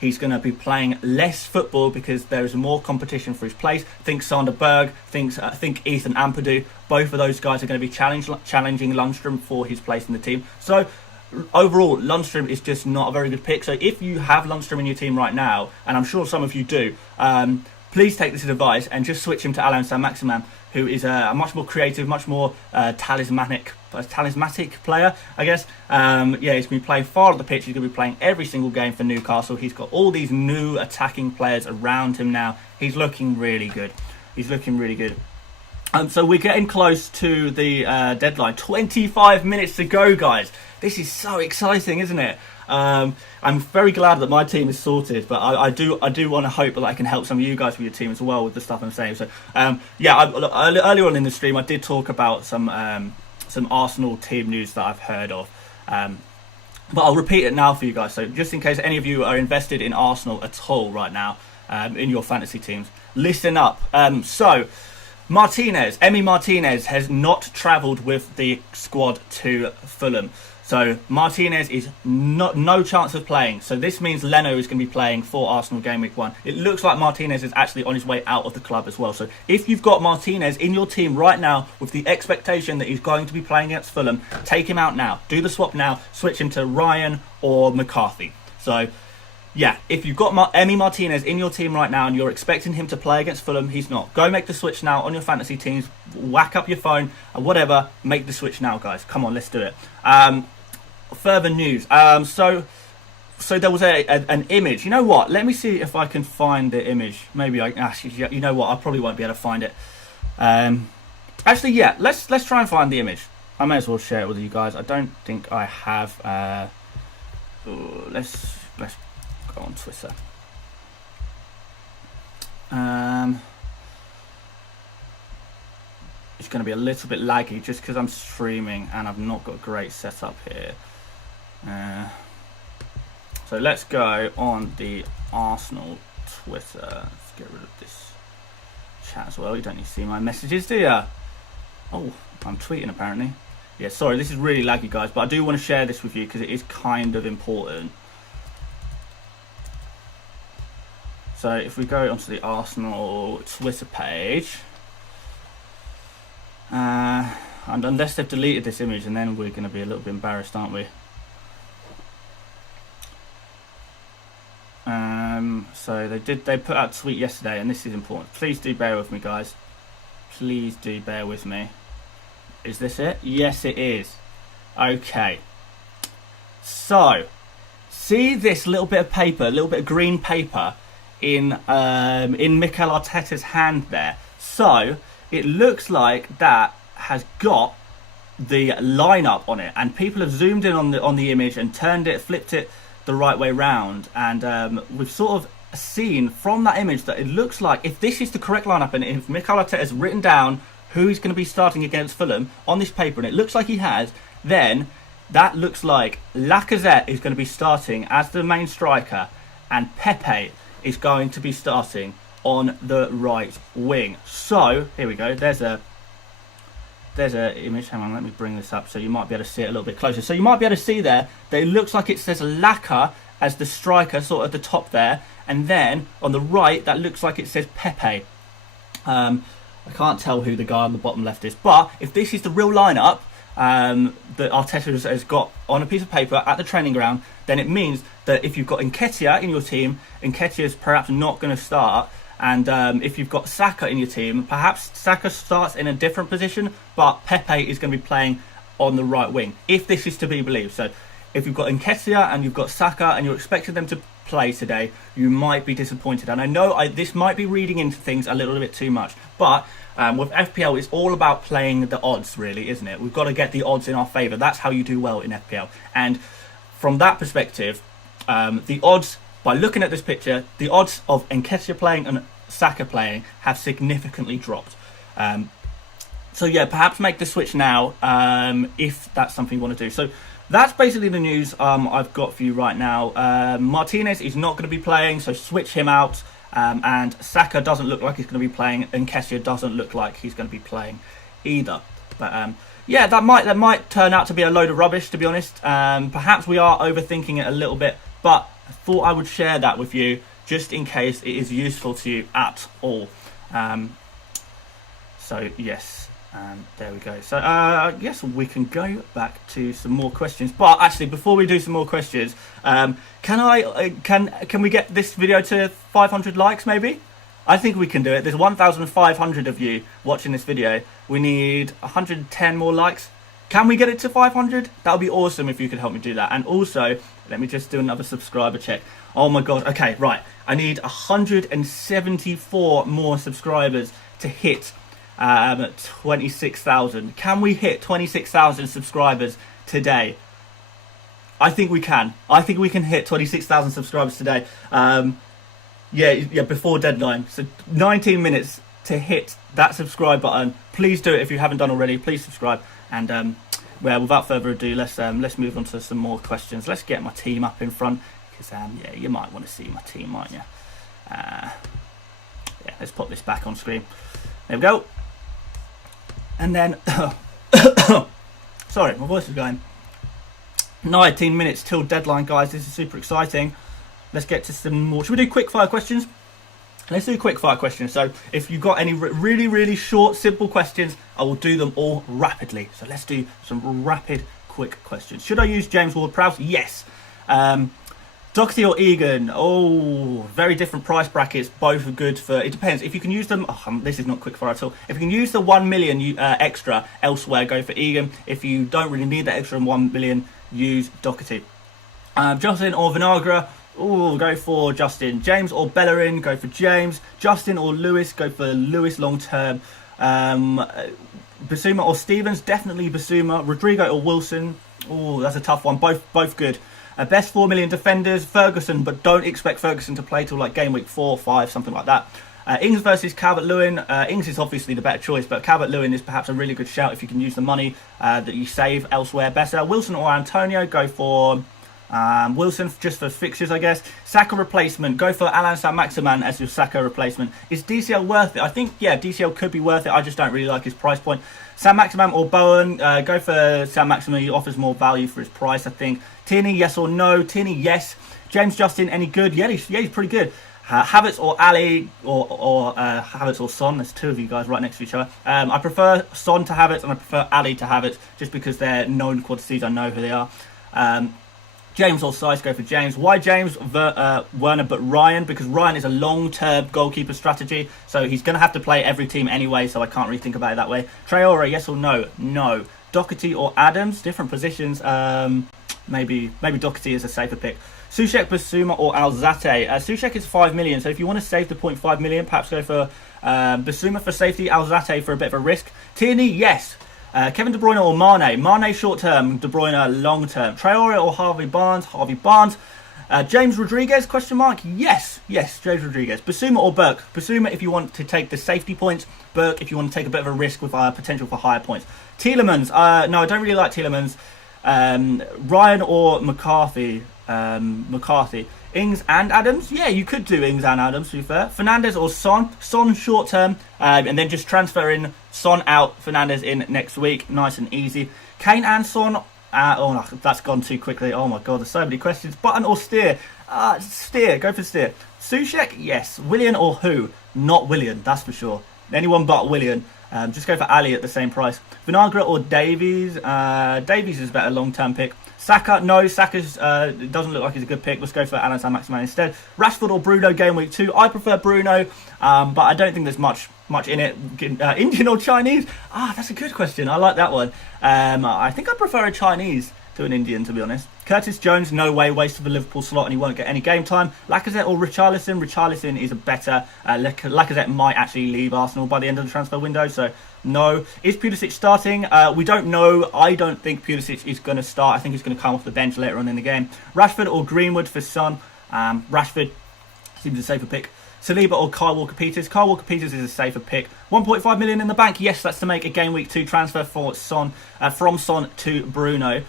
He's going to be playing less football because there is more competition for his place. Think Sander Berg, think Ethan Ampadu. Both of those guys are going to be challenging Lundstram for his place in the team. So overall, Lundstram is just not a very good pick. So if you have Lundstram in your team right now, and I'm sure some of you do, please take this advice and just switch him to Alain Saint-Maximin, who is a much more creative, much more talismanic player, I guess. Yeah, he's going to be playing far up the pitch. He's going to be playing every single game for Newcastle. He's got all these new attacking players around him now. He's looking really good. So we're getting close to the deadline. 25 minutes to go, guys. This is so exciting, isn't it? I'm very glad that my team is sorted, but I do want to hope that I can help some of you guys with your team as well with the stuff I'm saying. So yeah, earlier on in the stream I did talk about some Arsenal team news that I've heard of, but I'll repeat it now for you guys. So just in case any of you are invested in Arsenal at all right now in your fantasy teams, listen up. So Emi Martinez has not travelled with the squad to Fulham. So Martinez is no chance of playing. So this means Leno is going to be playing for Arsenal Game Week 1. It looks like Martinez is actually on his way out of the club as well. So if you've got Martinez in your team right now with the expectation that he's going to be playing against Fulham, take him out now. Do the swap now. Switch him to Ryan or McCarthy. So yeah, if you've got Emi Martinez in your team right now and you're expecting him to play against Fulham, he's not. Go make the switch now on your fantasy teams. Whack up your phone and whatever. Make the switch now, guys. Come on, let's do it. Further news. So there was an image. You know what? Let me see if I can find the image. Maybe you know what? I probably won't be able to find it. Actually, yeah. Let's try and find the image. I may as well share it with you guys. I don't think I have. Let's go on Twitter. It's going to be a little bit laggy just because I'm streaming and I've not got a great setup here. So let's go on the Arsenal Twitter. Let's get rid of this chat as well. You don't need to see my messages, do you? Oh, I'm tweeting apparently. Yeah, sorry, this is really laggy, guys, but I do want to share this with you because it is kind of important. So if we go onto the Arsenal Twitter page, and unless they've deleted this image, and then we're going to be a little bit embarrassed, aren't we? So they put out a tweet yesterday, and this is important. Please do bear with me, guys. Please do bear with me. Is this it? Yes, it is. Okay. So, see this little bit of paper, a little bit of green paper in Mikel Arteta's hand there. So, it looks like that has got the lineup on it, and people have zoomed in on the image and flipped it the right way round, and we've sort of seen from that image that it looks like, if this is the correct lineup and if Mikel Arteta has written down who he's going to be starting against Fulham on this paper, and it looks like he has, then that looks like Lacazette is going to be starting as the main striker and Pepe is going to be starting on the right wing. So here we go. There's a image. Hang on, let me bring this up so you might be able to see it a little bit closer. So you might be able to see there that it looks like it says Laka as the striker, sort of at the top there, and then on the right that looks like it says Pepe. I can't tell who the guy on the bottom left is, but if this is the real lineup that Arteta has got on a piece of paper at the training ground, then it means that if you've got Nketiah in your team, Nketiah is perhaps not going to start. And if you've got Saka in your team, perhaps Saka starts in a different position, but Pepe is going to be playing on the right wing, if this is to be believed. So if you've got Nketiah and you've got Saka and you're expecting them to play today, you might be disappointed. And I know this might be reading into things a little bit too much, but with FPL, it's all about playing the odds, really, isn't it? We've got to get the odds in our favour. That's how you do well in FPL. And from that perspective, the odds, by looking at this picture, the odds of Nketiah playing and Saka playing have significantly dropped. So yeah, perhaps make the switch now if that's something you want to do. So that's basically the news I've got for you right now. Martinez is not going to be playing, so switch him out. And Saka doesn't look like he's going to be playing, and Nketiah doesn't look like he's going to be playing either. But yeah, that might turn out to be a load of rubbish, to be honest. Perhaps we are overthinking it a little bit, but I thought I would share that with you just in case it is useful to you at all. So yes, there we go. So I guess we can go back to some more questions. But actually, before we do some more questions, can we get this video to 500 likes maybe? I think we can do it. There's 1,500 of you watching this video. We need 110 more likes. Can we get it to 500? That would be awesome if you could help me do that. And also, let me just do another subscriber check. Oh my god. Okay, right. I need 174 more subscribers to hit 26,000. Can we hit 26,000 subscribers today? I think we can. I think we can hit 26,000 subscribers today. Yeah, before deadline. So 19 minutes to hit that subscribe button. Please do it if you haven't done already. Please subscribe. And well, without further ado, let's move on to some more questions. Let's get my team up in front because yeah, you might want to see my team, mightn't you? Yeah, let's put this back on screen. There we go. And then, sorry, my voice is going. 19 minutes till deadline, guys. This is super exciting. Let's get to some more. Should we do quick fire questions? Let's do quick fire questions. So if you've got any really short, simple questions, I will do them all rapidly. So let's do some rapid, quick questions. Should I use James Ward-Prowse? Yes. Doherty or Egan? Oh, very different price brackets. Both are good for. It depends. If you can use them. Oh, this is not quick fire at all. If you can use the 1 million extra elsewhere, go for Egan. If you don't really need that extra 1 million, use Doherty. Justin or Vinagre? Oh, go for Justin. James or Bellerin? Go for James. Justin or Lewis? Go for Lewis long term. Basuma or Stevens? Definitely Basuma. Rodrigo or Wilson? Oh, that's a tough one. Both good. Best 4 million defenders, Ferguson, but don't expect Ferguson to play till like game week 4 or 5, something like that. Ings versus Calvert-Lewin. Ings is obviously the better choice, but Calvert-Lewin is perhaps a really good shout if you can use the money that you save elsewhere better. Wilson or Antonio? Go for Wilson just for fixtures, I guess. Saka replacement. Go for Alain Saint-Maximin as your Saka replacement. Is DCL worth it? I think, yeah, DCL could be worth it. I just don't really like his price point. Saint-Maximin or Bowen? Go for Saint-Maximin. He offers more value for his price, I think. Tierney, yes or no? Tierney, yes. James Justin, any good? Yeah, he's pretty good. Havertz or Ali or Havertz or Son. There's two of you guys right next to each other. I prefer Son to Havertz and I prefer Ali to Havertz just because they're known quantities. I know who they are. James or Size? Go for James. Why James, Werner, but Ryan? Because Ryan is a long-term goalkeeper strategy, so he's going to have to play every team anyway, so I can't really think about it that way. Traore, yes or no? No. Doherty or Adams? Different positions. Maybe Doherty is a safer pick. Soucek, Basuma or Alzate? Soucek is 5 million, so if you want to save the 0.5 million, perhaps go for Basuma for safety, Alzate for a bit of a risk. Tierney, yes. Kevin De Bruyne or Mane? Mane short term, De Bruyne long term. Traore or Harvey Barnes? Harvey Barnes. James Rodriguez, question mark? Yes, James Rodriguez. Basuma or Burke? Basuma if you want to take the safety points. Burke if you want to take a bit of a risk with potential for higher points. Tielemans, no, I don't really like Tielemans. Ryan or McCarthy? McCarthy. Ings and Adams? Yeah, you could do Ings and Adams, to be fair. Fernandez or Son? Son short term, and then just transfer in Son out, Fernandez in next week. Nice and easy. Kane and Son? Oh, no, that's gone too quickly. Oh my god, there's so many questions. Button or Steer? Steer, go for Steer. Soucek? Yes. Willian or who? Not Willian, that's for sure. Anyone but Willian. Just go for Ali at the same price. Vinagre or Davies? Davies is a better long-term pick. Saka? No, Saka's doesn't look like he's a good pick. Let's go for Alain Saint-Maximin instead. Rashford or Bruno game week 2? I prefer Bruno, but I don't think there's much in it. Indian or Chinese? That's a good question. I like that one. I think I prefer a Chinese to an Indian, to be honest. Curtis Jones, no way, wasted the Liverpool slot and he won't get any game time. Lacazette or Richarlison? Richarlison is a better. Lacazette might actually leave Arsenal by the end of the transfer window, so no. Is Pulisic starting? We don't know. I don't think Pulisic is going to start. I think he's going to come off the bench later on in the game. Rashford or Greenwood for Son? Rashford seems a safer pick. Saliba or Kyle Walker-Peters? Kyle Walker-Peters is a safer pick. 1.5 million in the bank. Yes, that's to make a Game Week 2 transfer for Son, from Son to Bruno.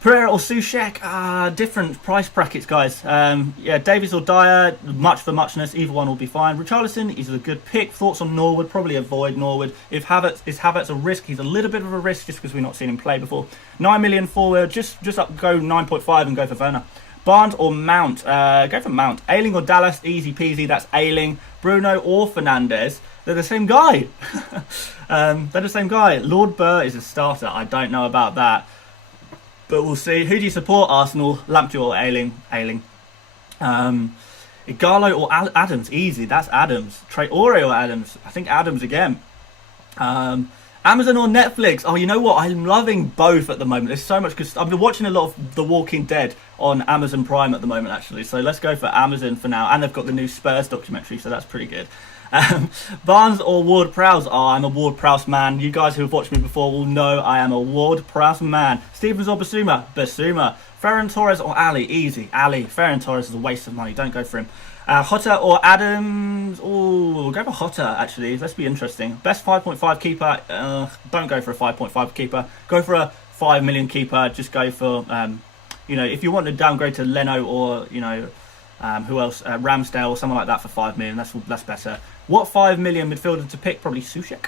Pereira or Soucek? Different price brackets, guys. Yeah, Davies or Dyer, much for muchness. Either one will be fine. Richarlison is a good pick. Thoughts on Norwood? Probably avoid Norwood. Is Havertz a risk? He's a little bit of a risk just because we've not seen him play before. 9 million forward. Just up, go 9.5 and go for Werner. Barnes or Mount? Go for Mount. Ayling or Dallas? Easy peasy. That's Ayling. Bruno or Fernandes? They're the same guy. They're the same guy. Lord Burr is a starter. I don't know about that, but we'll see. Who do you support? Arsenal, Lamptey or Ayling? Ayling. Igalo or Adams? Easy. That's Adams. Traore or Adams? I think Adams again. Amazon or Netflix? Oh, you know what? I'm loving both at the moment. There's so much, because I've been watching a lot of The Walking Dead on Amazon Prime at the moment, actually. So let's go for Amazon for now. And they've got the new Spurs documentary, so that's pretty good. Barnes or Ward-Prowse? Oh, I'm a Ward-Prowse man. You guys who have watched me before will know I am a Ward-Prowse man. Stevens or Basuma? Basuma. Ferran Torres or Ali? Easy. Ali. Ferran Torres is a waste of money. Don't go for him. Hotter or Adams? Oh, we'll go for Hotter, actually. Let's be interesting. Best 5.5 keeper? Don't go for a 5.5 keeper. Go for a 5 million keeper. Just go for, if you want to downgrade to Leno or, who else? Ramsdale or someone like that for 5 million. That's better. What 5 million midfielder to pick? Probably Soucek.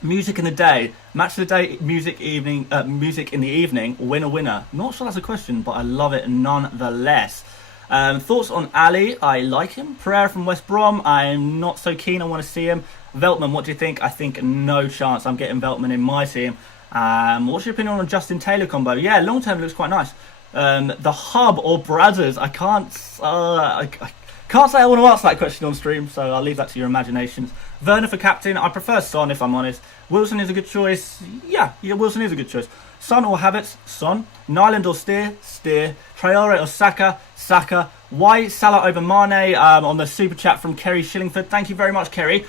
Music in the day. Match of the day, music in the evening. Winner. Not sure that's a question, but I love it nonetheless. Thoughts on Ali? I like him. Pereira from West Brom? I'm not so keen. I want to see him. Veltman, what do you think? I think no chance I'm getting Veltman in my team. What's your opinion on Justin Taylor combo? Yeah, long term it looks quite nice. The Hub or Brazzers? I can't say I want to answer that question on stream, so I'll leave that to your imaginations. Werner for captain? I prefer Son, if I'm honest. Wilson is a good choice. Yeah, Wilson is a good choice. Son or Havertz? Son. Nyland or Steer? Traore or Saka? Why Salah over Mane? On the super chat from Kerry Shillingford. Thank you very much, Kerry.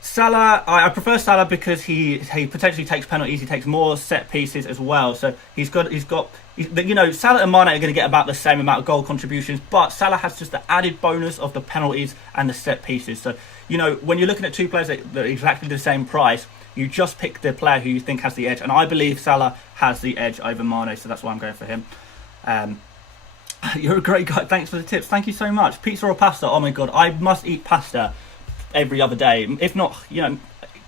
Salah, I prefer Salah because he potentially takes penalties. He takes more set pieces as well. So he's got. Salah and Mane are going to get about the same amount of goal contributions, but Salah has just the added bonus of the penalties and the set pieces. So when you're looking at two players that are exactly the same price, you just pick the player who you think has the edge, and I believe Salah has the edge over Mane, so that's why I'm going for him. You're a great guy. Thanks for the tips. Thank you so much. Pizza or pasta? Oh my god, I must eat pasta every other day. If not,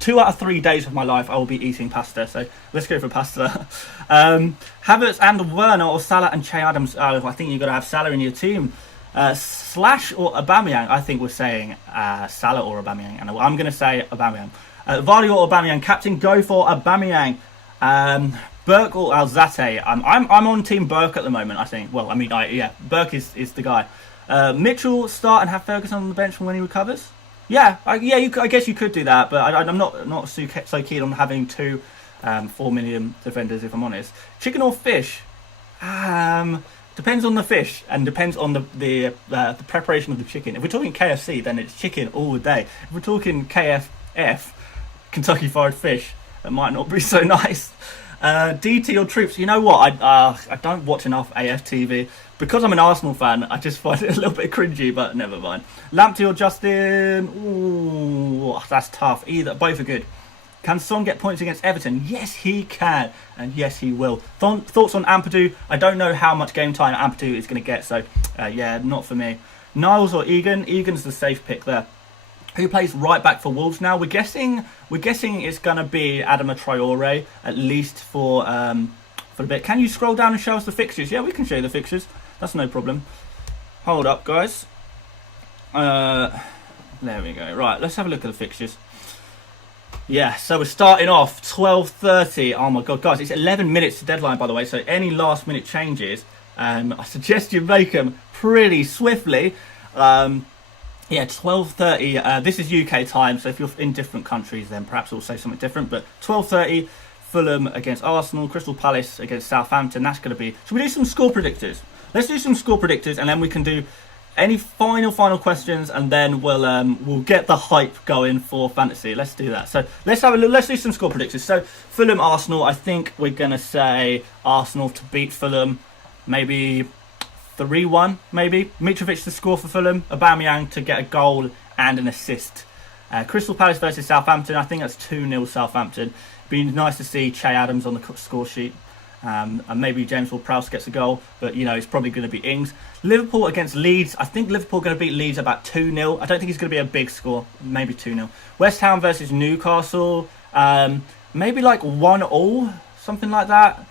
2 out of 3 days of my life I will be eating pasta. So let's go for pasta. Havertz and Werner or Salah and Che Adams? Oh, I think you've got to have Salah in your team. Slash or Aubameyang? I think we're saying Salah or Aubameyang, and I'm going to say Aubameyang. Vardy or Aubameyang? Captain, go for Aubameyang. Burke or Alzate? I'm on Team Burke at the moment, I think. Well, Burke is the guy. Mitchell start and have Ferguson on the bench when he recovers? Yeah, I guess you could do that, but I'm not so keen on having two 4 million defenders, if I'm honest. Chicken or fish? Depends on the fish and depends on the preparation of the chicken. If we're talking KFC, then it's chicken all day. If we're talking KFF, Kentucky Fried Fish, that might not be so nice. DT or Troops? You know what? I don't watch enough AFTV. Because I'm an Arsenal fan, I just find it a little bit cringy, but never mind. Lamptey or Justin? Ooh, that's tough. Both are good. Can Son get points against Everton? Yes, he can. And yes, he will. Thoughts on Ampadu? I don't know how much game time Ampadu is going to get, so not for me. Niles or Egan? Egan's the safe pick there. Who plays right back for Wolves now? We're guessing it's going to be Adama Traore, at least for a bit. Can you scroll down and show us the fixtures? Yeah, we can show you the fixtures. That's no problem. Hold up, guys. There we go. Right, let's have a look at the fixtures. Yeah, so we're starting off 12:30. Oh my god, guys, it's 11 minutes to deadline, by the way. So any last minute changes, I suggest you make them pretty swiftly. 12:30. This is UK time, so if you're in different countries, then perhaps we'll say something different. But 12:30, Fulham against Arsenal, Crystal Palace against Southampton. That's going to be... Should we do some score predictors? Let's do some score predictors, and then we can do any final questions, and then we'll get the hype going for fantasy. Let's do that. So let's have a look. Let's do some score predictors. So Fulham, Arsenal. I think we're going to say Arsenal to beat Fulham. Maybe 3-1, maybe. Mitrovic to score for Fulham. Aubameyang to get a goal and an assist. Crystal Palace versus Southampton. I think that's 2-0 Southampton. Be nice to see Che Adams on the score sheet. And maybe James Ward-Prowse gets a goal, but it's probably going to be Ings. Liverpool against Leeds. I think Liverpool are going to beat Leeds about 2-0. I don't think it's going to be a big score. Maybe 2-0. West Ham versus Newcastle. Maybe like 1-1, something like that.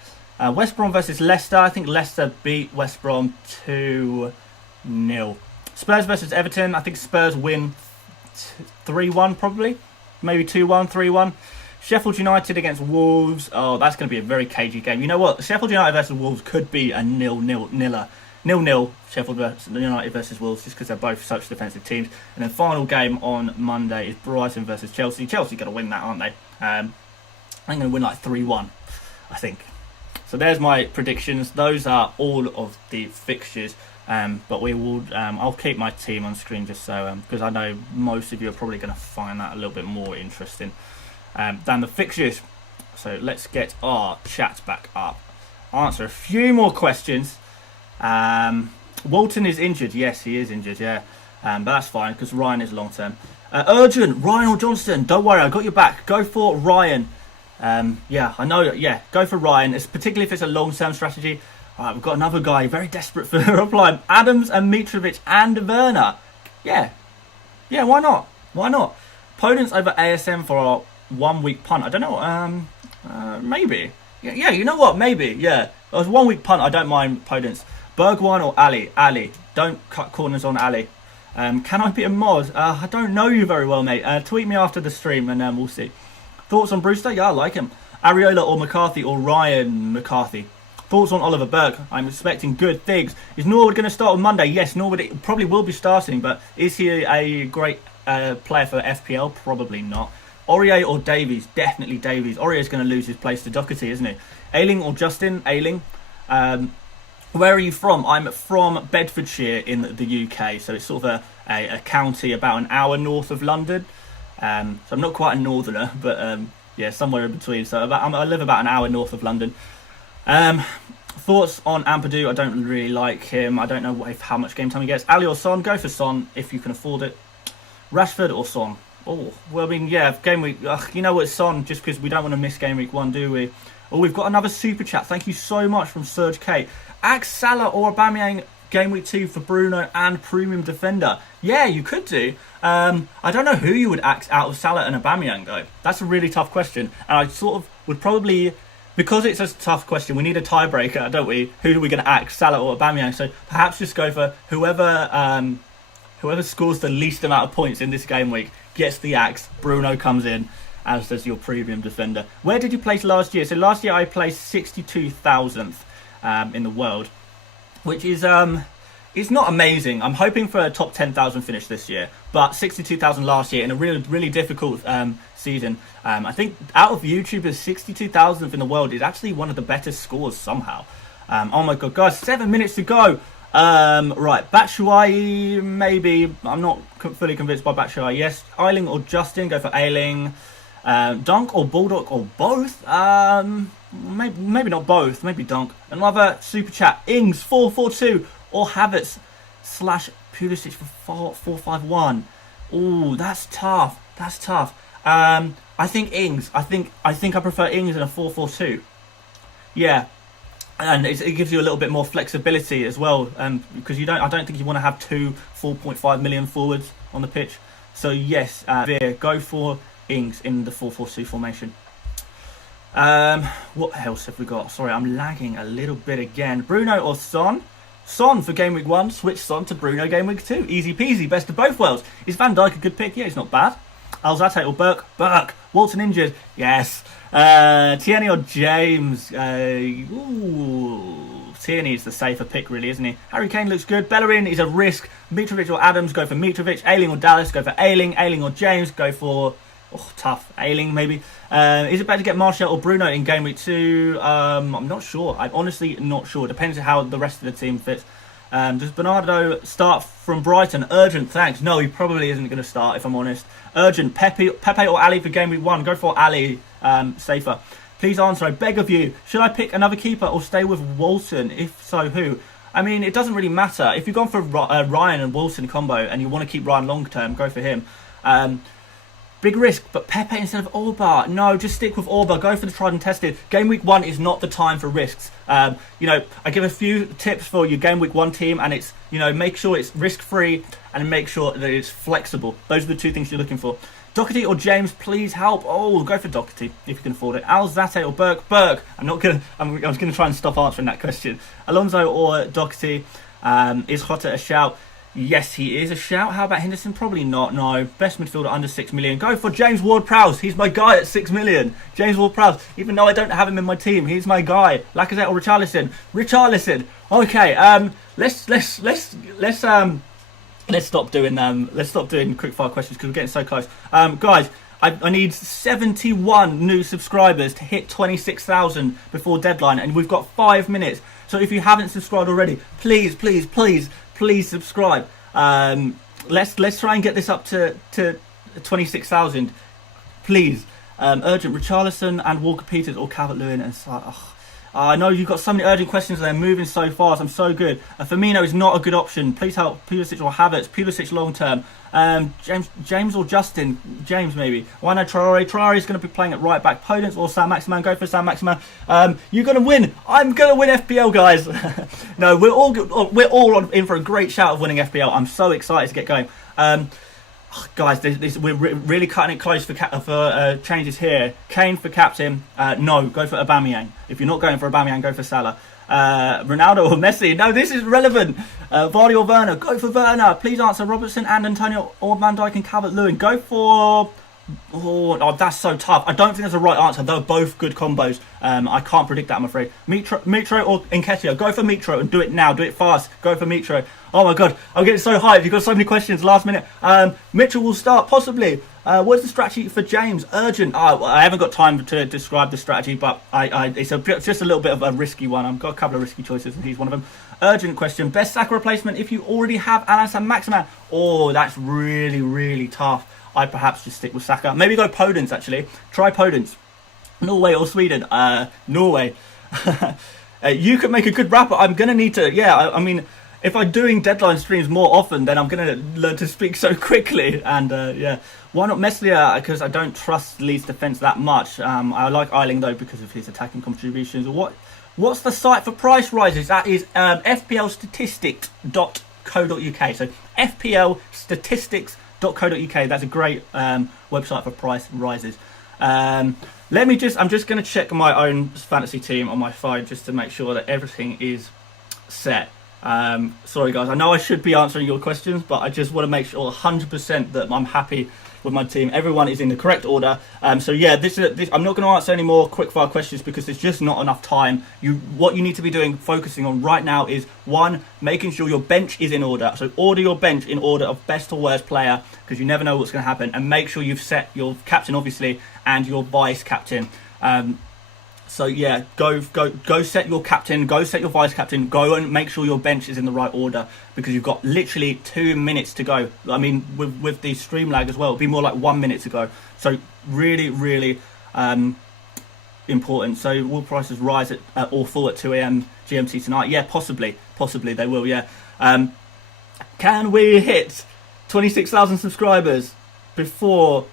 West Brom versus Leicester. I think Leicester beat West Brom 2-0. Spurs versus Everton. I think Spurs win 3-1 probably. Maybe 2-1, 3-1. Sheffield United against Wolves. Oh, that's going to be a very cagey game. You know what? Sheffield United versus Wolves could be a 0-0. 0-0 Sheffield United versus Wolves, just because they're both such defensive teams. And then final game on Monday is Brighton versus Chelsea. Chelsea going to win that, aren't they? I'm going to win like 3-1, I think. So there's my predictions. Those are all of the fixtures. But we will. I'll keep my team on screen just so because I know most of you are probably going to find that a little bit more interesting than the fixtures. So let's get our chat back up. Answer a few more questions. Walton is injured. Yes, he is injured. Yeah, but that's fine because Ryan is long term. Urgent, Ryan or Johnston? Don't worry, I got your back. Go for Ryan. Yeah, I know. Yeah, go for Ryan. It's particularly if it's a long term strategy. All right, we've got another guy very desperate for a reply. Adams and Mitrovic and Werner. Yeah, why not? Why not? Opponents over ASM for our 1 week punt. I don't know. Maybe. Yeah, you know what? Maybe. Yeah. It was 1 week punt. I don't mind opponents. Bergwijn or Ali? Ali. Don't cut corners on Ali. Can I be a mod? I don't know you very well, mate. Tweet me after the stream and we'll see. Thoughts on Brewster? Yeah, I like him. Areola or McCarthy or Ryan McCarthy? Thoughts on Oliver Burke? I'm expecting good things. Is Norwood going to start on Monday? Yes, Norwood probably will be starting, but is he a great player for FPL? Probably not. Aurier or Davies? Definitely Davies. Aurier's going to lose his place to Doherty, isn't he? Ayling or Justin? Ayling. Where are you from? I'm from Bedfordshire in the UK, so it's sort of a county about an hour north of London. So I'm not quite a northerner, but yeah, somewhere in between. So I live about an hour north of London. Thoughts on Ampadu? I don't really like him. I don't know how much game time he gets. Ali or Son? Go for Son if you can afford it. Rashford or Son? Oh, well, I mean, yeah, game week. You know what, Son, just because we don't want to miss game week 1, do we? Oh, we've got another super chat. Thank you so much from Serge K. Axe Salah or Aubameyang game week 2 for Bruno and premium defender. Yeah, you could do. I don't know who you would axe out of Salah and Aubameyang though. That's a really tough question, and I sort of would probably, because it's a tough question, we need a tiebreaker, don't we? Who are we going to axe, Salah or Aubameyang? So perhaps just go for whoever scores the least amount of points in this game week gets the axe. Bruno comes in, as does your premium defender. Where did you place last year? So last year I placed 62,000th in the world, which is it's not amazing. I'm hoping for a top 10,000 finish this year, but 62,000 last year in a really difficult season. I think out of YouTubers, 62,000th in the world is actually one of the better scores somehow. Oh my god, guys, 7 minutes to go. Right, Batshuayi, maybe. I'm not fully convinced by Batshuayi. Yes, Ayling or Justin? Go for Ayling. Dunk or Bulldog or both? Maybe not both. Maybe Dunk. Another super chat. Ings 442 or Havertz / Pulisic for 451. Ooh, that's tough. That's tough. I think Ings. I think I prefer Ings in a 442. Yeah. And it gives you a little bit more flexibility as well, because I don't think you want to have 2 4.5 million forwards on the pitch. So yes, go for Ings in the 4-4-2 formation. What else have we got? Sorry, I'm lagging a little bit again. Bruno or Son? Son for game week 1. Switch Son to Bruno game week 2. Easy peasy, best of both worlds. Is Van Dijk a good pick? Yeah, he's not bad. Alzate or Burke? Burke. Walton injured? Yes. Tierney or James? Tierney is the safer pick, really, isn't he? Harry Kane looks good. Bellerin is a risk. Mitrovic or Adams? Go for Mitrovic. Ayling or Dallas? Go for Ayling. Ayling or James? Go for Oh, tough. Ailing, maybe. Is it better to get Martial or Bruno in game week 2? I'm not sure. I'm honestly not sure. Depends on how the rest of the team fits. Does Bernardo start from Brighton? Urgent, thanks. No, he probably isn't going to start, if I'm honest. Urgent, Pepe or Ali for game week 1? Go for Ali, safer. Please answer, I beg of you. Should I pick another keeper or stay with Wilson? If so, who? I mean, it doesn't really matter. If you've gone for Ryan and Wilson combo and you want to keep Ryan long term, go for him. Big risk, but Pepe instead of Orba. No, just stick with Orba. Go for the tried and tested. Game week 1 is not the time for risks. I give a few tips for your game week 1 team, and it's, make sure it's risk free and make sure that it's flexible. Those are the 2 things you're looking for. Doherty or James, please help. Oh, go for Doherty if you can afford it. Alzate or Burke? Burke. I was gonna try and stop answering that question. Alonso or Doherty? Is Jota a shout? Yes, he is a shout. How about Henderson? Probably not. No. Best midfielder under 6 million. Go for James Ward-Prowse. He's my guy at 6 million. James Ward-Prowse. Even though I don't have him in my team, he's my guy. Lacazette or Richarlison? Richarlison. Okay. Let's stop doing quickfire questions because we're getting so close. Guys, I need 71 new subscribers to hit 26,000 before deadline, and we've got 5 minutes. So if you haven't subscribed already, please subscribe. Let's try and get this up to 26,000, please. Urgent, Richarlison and Walker Peters or Calvert-Lewin and I know you've got so many urgent questions. They're moving so fast. I'm so good. Firmino is not a good option. Please help Pulisic or Havertz. Pulisic long term. James or Justin. James maybe. Why not Traore? Traore is going to be playing at right back. Podence or Sam Maximan. Go for Sam Maximan. You're going to win. I'm going to win FPL, guys. No, we're all in for a great shout of winning FPL. I'm so excited to get going. Guys, we're really cutting it close for changes here. Kane for captain. No, go for Aubameyang. If you're not going for Aubameyang, go for Salah. Ronaldo or Messi. No, this is relevant. Vardy or Werner. Go for Werner. Please answer Robertson and Antonio or Van Dijk and Calvert-Lewin. Go for... Oh, that's so tough. I don't think there's a right answer. They're both good combos. I can't predict that, I'm afraid. Mitro or Nketiah. Go for Mitro and do it now. Do it fast. Go for Mitro. Oh my god, I'm getting so hyped. You've got so many questions last minute. Mitchell will start, possibly. What's the strategy for James? Urgent. I haven't got time to describe the strategy, but it's just a little bit of a risky one. I've got a couple of risky choices, and he's one of them. Urgent question. Best Saka replacement if you already have Alan and Maximan. Oh, that's really, really tough. I'd perhaps just stick with Saka. Maybe go Podence, actually. Try Podence. Norway or Sweden? Norway. You could make a good rapper. I'm going to need to... Yeah, I mean... If I'm doing deadline streams more often, then I'm going to learn to speak so quickly. And why not Meslier? Because I don't trust Leeds' defence that much. I like Eiling though because of his attacking contributions. What's the site for price rises? That is fplstatistics.co.uk. So fplstatistics.co.uk. That's a great website for price rises. I'm just going to check my own fantasy team on my phone just to make sure that everything is set. Sorry guys, I know I should be answering your questions, but I just want to make sure 100% that I'm happy with my team. Everyone is in the correct order. So yeah, I'm not going to answer any more quickfire questions because there's just not enough time. What you need to be focusing on right now is 1, making sure your bench is in order. So order your bench in order of best to worst player because you never know what's going to happen, and make sure you've set your captain obviously and your vice captain. So yeah, go set your captain, go set your vice captain, go and make sure your bench is in the right order because you've got literally 2 minutes to go. I mean, with the stream lag as well, it'll be more like 1 minute to go. So really, really important. So will prices rise or fall at 2 a.m. GMT tonight? Yeah, possibly they will. Yeah. Can we hit 26,000 subscribers before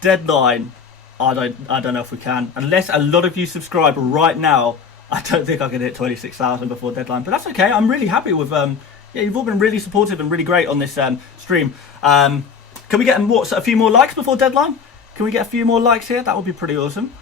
deadline? I don't know if we can. Unless a lot of you subscribe right now, I don't think I can hit 26,000 before deadline. But that's okay. I'm really happy with... you've all been really supportive and really great on this stream. Can we get a few more likes before deadline? Can we get a few more likes here? That would be pretty awesome.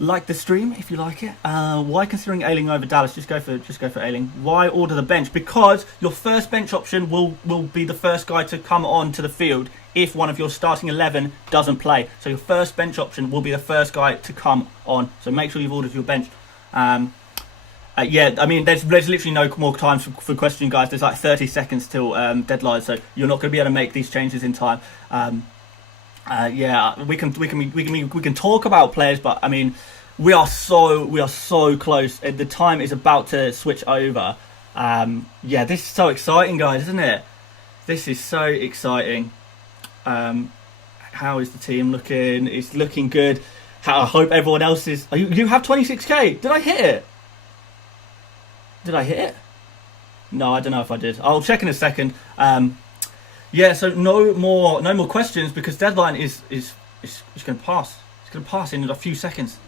Like the stream if you like it. Why considering Ailing over Dallas? Just go for Ailing. Why order the bench? Because your first bench option will be the first guy to come on to the field if one of your starting 11 doesn't play. So your first bench option will be the first guy to come on. So make sure you've ordered your bench. Yeah, I mean, there's literally no more time for questioning, guys. There's like 30 seconds till deadline, so you're not going to be able to make these changes in time. Yeah, we can talk about players, but I mean, we are so close. The time is about to switch over. Yeah, this is so exciting, guys, isn't it? This is so exciting. How is the team looking? It's looking good. I hope everyone else is. You have 26k. Did I hit it? Did I hit it? No, I don't know if I did. I'll check in a second. Yeah, so no more questions because deadline is going to pass. It's going to pass in a few seconds.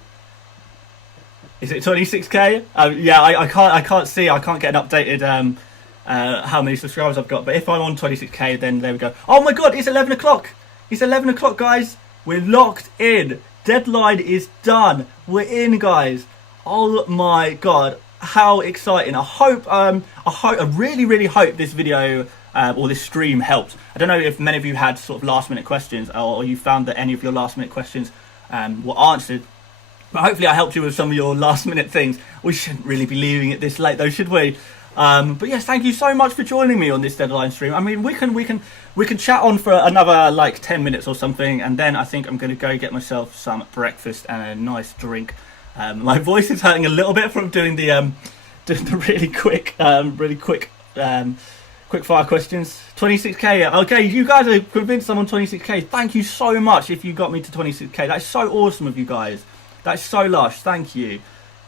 Is it 26k? Yeah, I can't see. I can't get an updated how many subscribers I've got. But if I'm on 26k, then there we go. Oh my god, it's 11 o'clock. It's 11 o'clock, guys. We're locked in. Deadline is done. We're in, guys. Oh my god, how exciting! I really hope this video or this stream helped. I don't know if many of you had sort of last minute questions or you found that any of your last minute questions were answered. But hopefully I helped you with some of your last minute things. We shouldn't really be leaving it this late though, should we? But yes, thank you so much for joining me on this deadline stream. I mean, we can chat on for another like 10 minutes or something, and then I think I'm going to go get myself some breakfast and a nice drink. My voice is hurting a little bit from doing the really quick quick fire questions. 26k. Okay, you guys are convinced I'm on 26k. Thank you so much if you got me to 26k. That's so awesome of you guys. That's so lush. Thank you.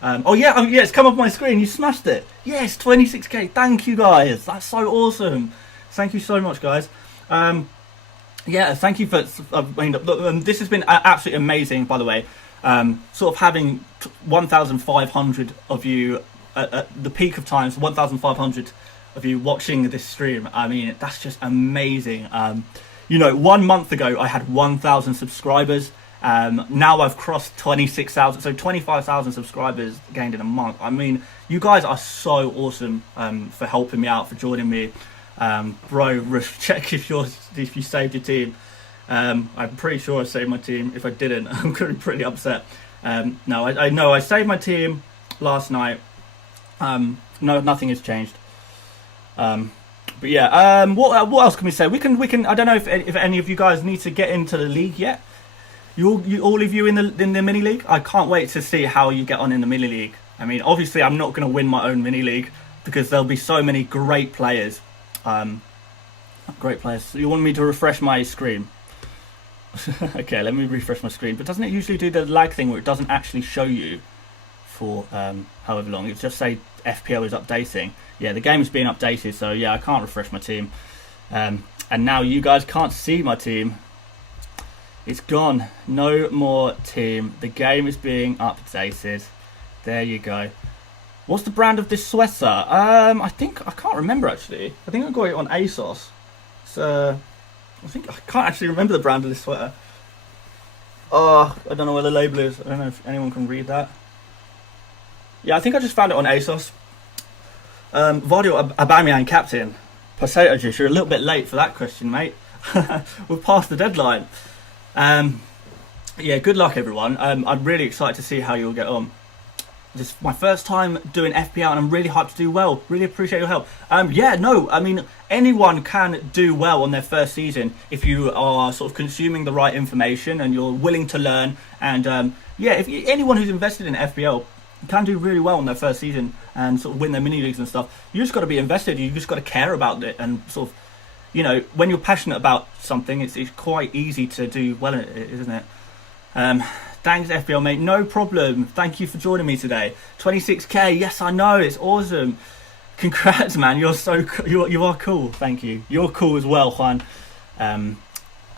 Oh yeah, it's come up on my screen. You smashed it. Yes, 26k. Thank you guys. That's so awesome. Thank you so much, guys. Yeah, thank you for. I mean, this has been absolutely amazing, by the way. Sort of having 1,500 of you at the peak of times, 1,500 of you watching this stream. I mean, that's just amazing. You know, 1 month ago I had 1,000 subscribers. Now I've crossed 26,000, so 25,000 subscribers gained in a month. I mean, you guys are so awesome for helping me out, for joining me. Bro, check if you saved your team. I'm pretty sure I saved my team. If I didn't, I'm going to be pretty upset. No, I know I saved my team last night. No, nothing has changed. But yeah, what else can we say? We can. I don't know if any of you guys need to get into the league yet. You all of you in the mini league. I can't wait to see how you get on in the mini league. I mean, obviously, I'm not going to win my own mini league because there'll be so many great players. Great players. So you want me to refresh my screen? Okay, let me refresh my screen. But doesn't it usually do the lag thing where it doesn't actually show you for however long? It just say FPL is updating. Yeah, the game is being updated, so yeah, I can't refresh my team. And now you guys can't see my team. It's gone. No more team. The game is being updated. There you go. What's the brand of this sweater? I can't remember actually. I think I got it on ASOS. So I can't actually remember the brand of this sweater. Oh, I don't know where the label is. I don't know if anyone can read that. Yeah, I think I just found it on ASOS. Vardio Aubameyang captain. Potato juice. You're a little bit late for that question, mate. We're past the deadline. Yeah, good luck everyone. I'm really excited to see how you'll get on. This is my first time doing FPL and I'm really hyped to do well. Really appreciate your help. Yeah, no, I mean, anyone can do well on their first season if you are sort of consuming the right information and you're willing to learn. And yeah, anyone who's invested in FPL can do really well on their first season and sort of win their mini leagues and stuff. You just got to be invested. You just got to care about it and sort of, you know, when you're passionate about something, it's quite easy to do well in it, isn't it? Thanks, FPL mate. No problem. Thank you for joining me today. 26k. Yes, I know. It's awesome. Congrats, man. You're so you are cool. Thank you. You're cool as well, Juan.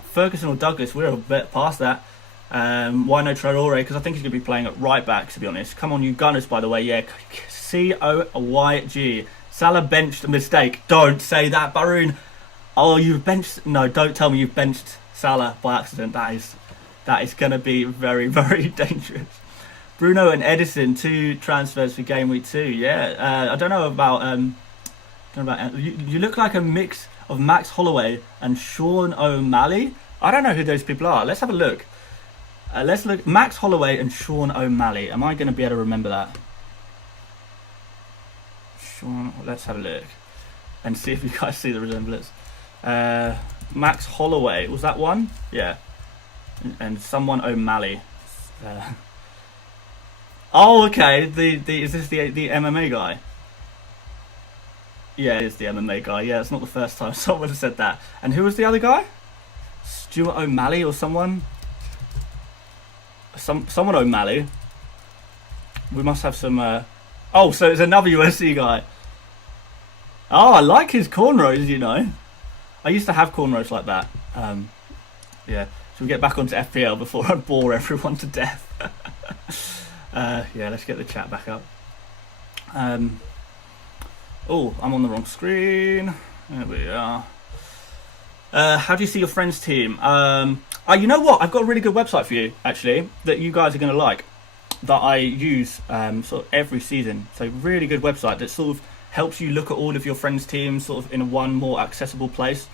Ferguson or Douglas? We're a bit past that. Why no Traore? Because I think he's going to be playing at right back. To be honest. Come on, you Gunners. By the way, yeah. COYG. Salah benched a mistake. Don't say that, Baroon. Oh, you've benched. No, don't tell me you've benched Salah by accident. That is going to be very, very dangerous. Bruno and Edison, 2 transfers for game week 2. Yeah, I don't know about. You look like a mix of Max Holloway and Sean O'Malley. I don't know who those people are. Let's have a look. Let's look. Max Holloway and Sean O'Malley. Am I going to be able to remember that? Sean. Let's have a look and see if you guys see the resemblance. Max Holloway, was that one? Yeah. and someone O'Malley. Oh, okay. Is this the MMA guy? Yeah, it is the MMA guy. Yeah, it's not the first time someone has said that. And who was the other guy? Stuart O'Malley or someone? Someone O'Malley. We must have some. Oh, so it's another USC guy. Oh, I like his cornrows. You know, I used to have cornrows like that. Yeah. So we get back onto FPL before I bore everyone to death. Yeah, let's get the chat back up. Oh, I'm on the wrong screen. There we are. How do you see your friends' team? You know what? I've got a really good website for you, actually, that you guys are going to like, that I use sort of every season. So really good website that sort of helps you look at all of your friends' teams sort of in one more accessible place.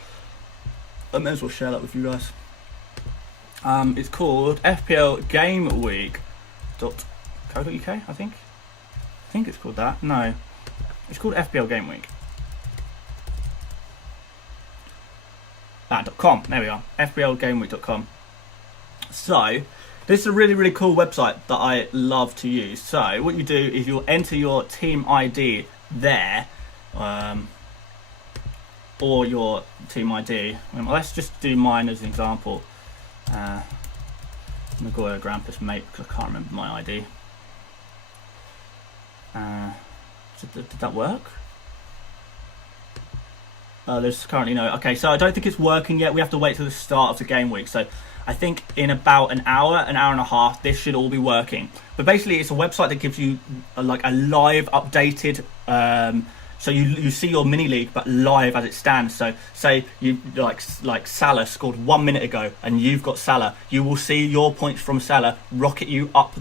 I may as well share that with you guys. It's called FPL Gameweek.co.uk, I think. I think it's called that. No. It's called FPL Gameweek. .com. There we are. FPLGameweek.com. So, this is a really, really cool website that I love to use. So, what you do is you'll enter your team ID there, or your team ID. Let's just do mine as an example. Maguire Grampus mate, because I can't remember my ID. Did that work? There's currently no. Okay, so I don't think it's working yet. We have to wait till the start of the game week. So I think in about an hour and a half, this should all be working. But basically, it's a website that gives you like a live updated. So you see your mini league, but live as it stands. So say you like Salah scored 1 minute ago, and you've got Salah. You will see your points from Salah rocket you up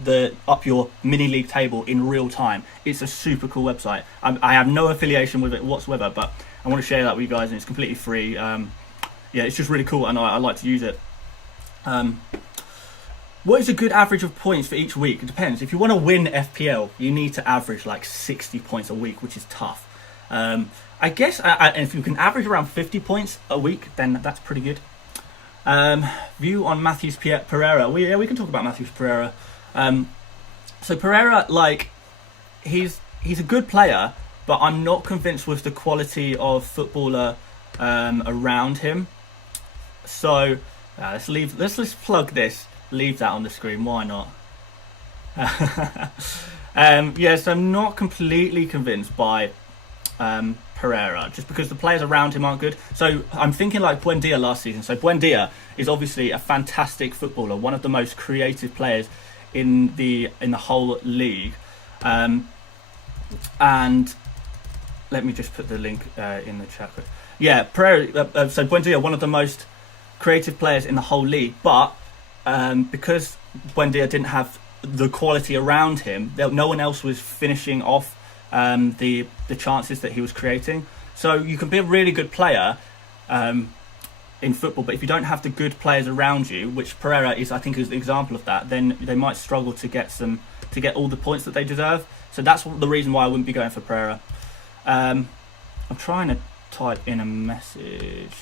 your mini league table in real time. It's a super cool website. I have no affiliation with it whatsoever, but I want to share that with you guys, and it's completely free. Yeah, it's just really cool, and I like to use it. What is a good average of points for each week? It depends. If you want to win FPL, you need to average like 60 points a week, which is tough. I guess if you can average around 50 points a week, then that's pretty good. View on Matthews Pereira. We can talk about Matthews Pereira. So Pereira, like, he's a good player, but I'm not convinced with the quality of footballer around him. So let's plug this. Leave that on the screen. Why not? Yes, I'm not completely convinced by Pereira, just because the players around him aren't good. So I'm thinking like Buendia last season. So Buendia is obviously a fantastic footballer, one of the most creative players in the whole league. And let me just put the link in the chat. Yeah, Pereira. So Buendia, one of the most creative players in the whole league, but because Buendia didn't have the quality around him, no one else was finishing off the chances that he was creating. So you can be a really good player in football, but if you don't have the good players around you, which Pereira is, I think, is an example of that, then they might struggle to get all the points that they deserve. So that's the reason why I wouldn't be going for Pereira. I'm trying to type in a message.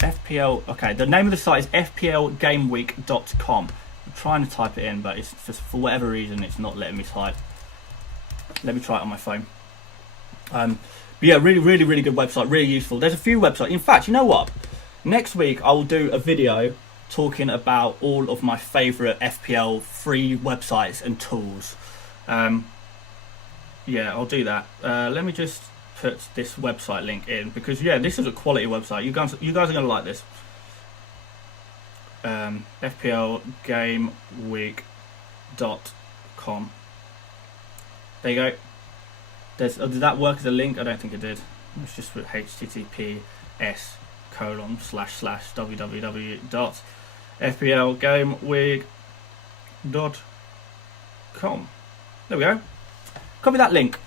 FPL. Okay, the name of the site is FPLGameweek.com. I'm trying to type it in, but it's just, for whatever reason, it's not letting me type. Let me try it on my phone. But yeah, really, really, really good website, really useful. There's a few websites. In fact, you know what? Next week, I will do a video talking about all of my favourite FPL free websites and tools. Yeah, I'll do that. Let me just put this website link in, because yeah, this is a quality website. You guys are going to like this. FPLGameweek.com. There you go. Did that work as a link? I don't think it did. Let's just put https://www.fplgameweek.com. There we go. Copy that link.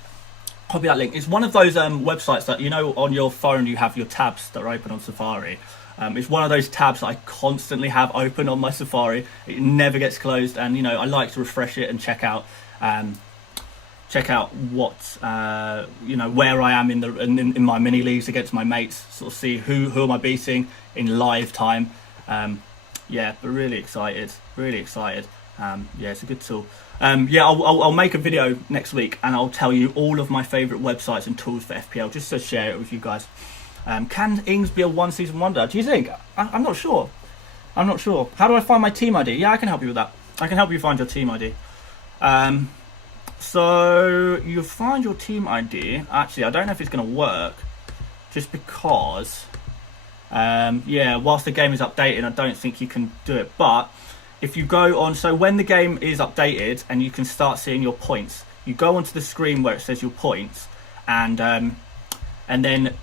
It's one of those websites that, you know, on your phone you have your tabs that are open on Safari. It's one of those tabs that I constantly have open on my Safari. It never gets closed, and you know, I like to refresh it and check out what you know, where I am in my mini leagues against my mates. Sort of see who am I beating in live time. Yeah, but really excited. Really excited. Yeah, it's a good tool. Yeah, I'll make a video next week and I'll tell you all of my favourite websites and tools for FPL, just to share it with you guys. Can Ings be a one-season wonder? Do you think? I'm not sure. I'm not sure. How do I find my team ID? Yeah, I can help you with that. I can help you find your team ID. So you find your team ID. Actually, I don't know if it's going to work, just because. Yeah, whilst the game is updating, I don't think you can do it. But if you go on, so when the game is updated and you can start seeing your points, you go onto the screen where it says your points, and then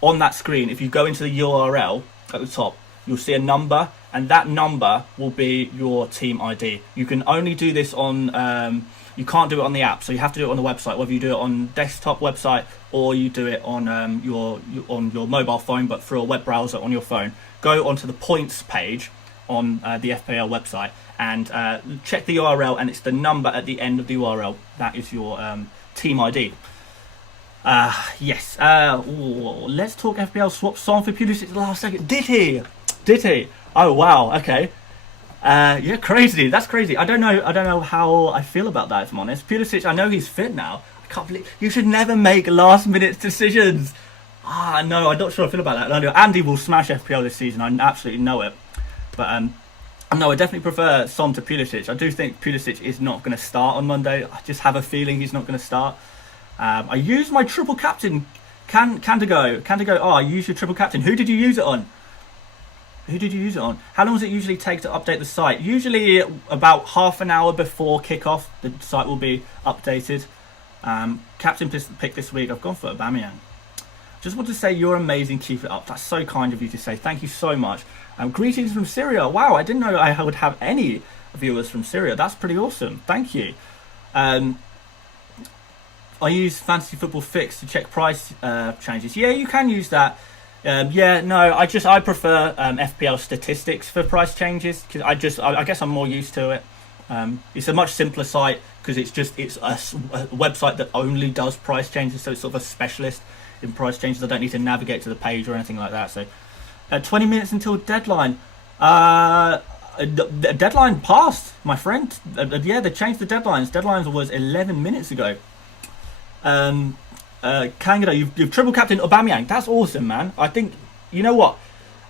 on that screen, if you go into the URL at the top, you'll see a number, and that number will be your team ID. You can only do this on, you can't do it on the app, so you have to do it on the website, whether you do it on desktop website or you do it on your mobile phone, but through a web browser on your phone. Go onto the points page on the FPL website and check the URL, and it's the number at the end of the URL. That is your team ID. Yes. Let's talk FPL. Swap Son for Pulisic at the last second. Did he? Oh wow. Okay. Yeah, crazy. That's crazy. I don't know how I feel about that, if I'm honest. Pulisic, I know he's fit now. I can't believe you should never make last-minute decisions. No, I'm not sure I feel about that. Andy will smash FPL this season. I absolutely know it. But no, I definitely prefer Son to Pulisic. I do think Pulisic is not going to start on Monday. I just have a feeling he's not going to start. I used my triple captain. Candigo. Oh, I used your triple captain. Who did you use it on? How long does it usually take to update the site? Usually about half an hour before kickoff, the site will be updated. Captain pick this week. I've gone for Aubameyang. Just want to say you're amazing. Keep it up. That's so kind of you to say. Thank you so much. Greetings from Syria. Wow, I didn't know I would have any viewers from Syria. That's pretty awesome. Thank you. I use Fantasy Football Fix to check price changes. Yeah, you can use that. Yeah, no, I prefer FPL statistics for price changes, because I guess I'm more used to it. It's a much simpler site because it's a website that only does price changes, so it's sort of a specialist in price changes. I don't need to navigate to the page or anything like that. So 20 minutes until deadline. Deadline passed, my friend. Yeah, they changed the deadlines. Deadlines was 11 minutes ago. Kangado, you've triple captained Aubameyang. That's awesome, man. I think, you know what?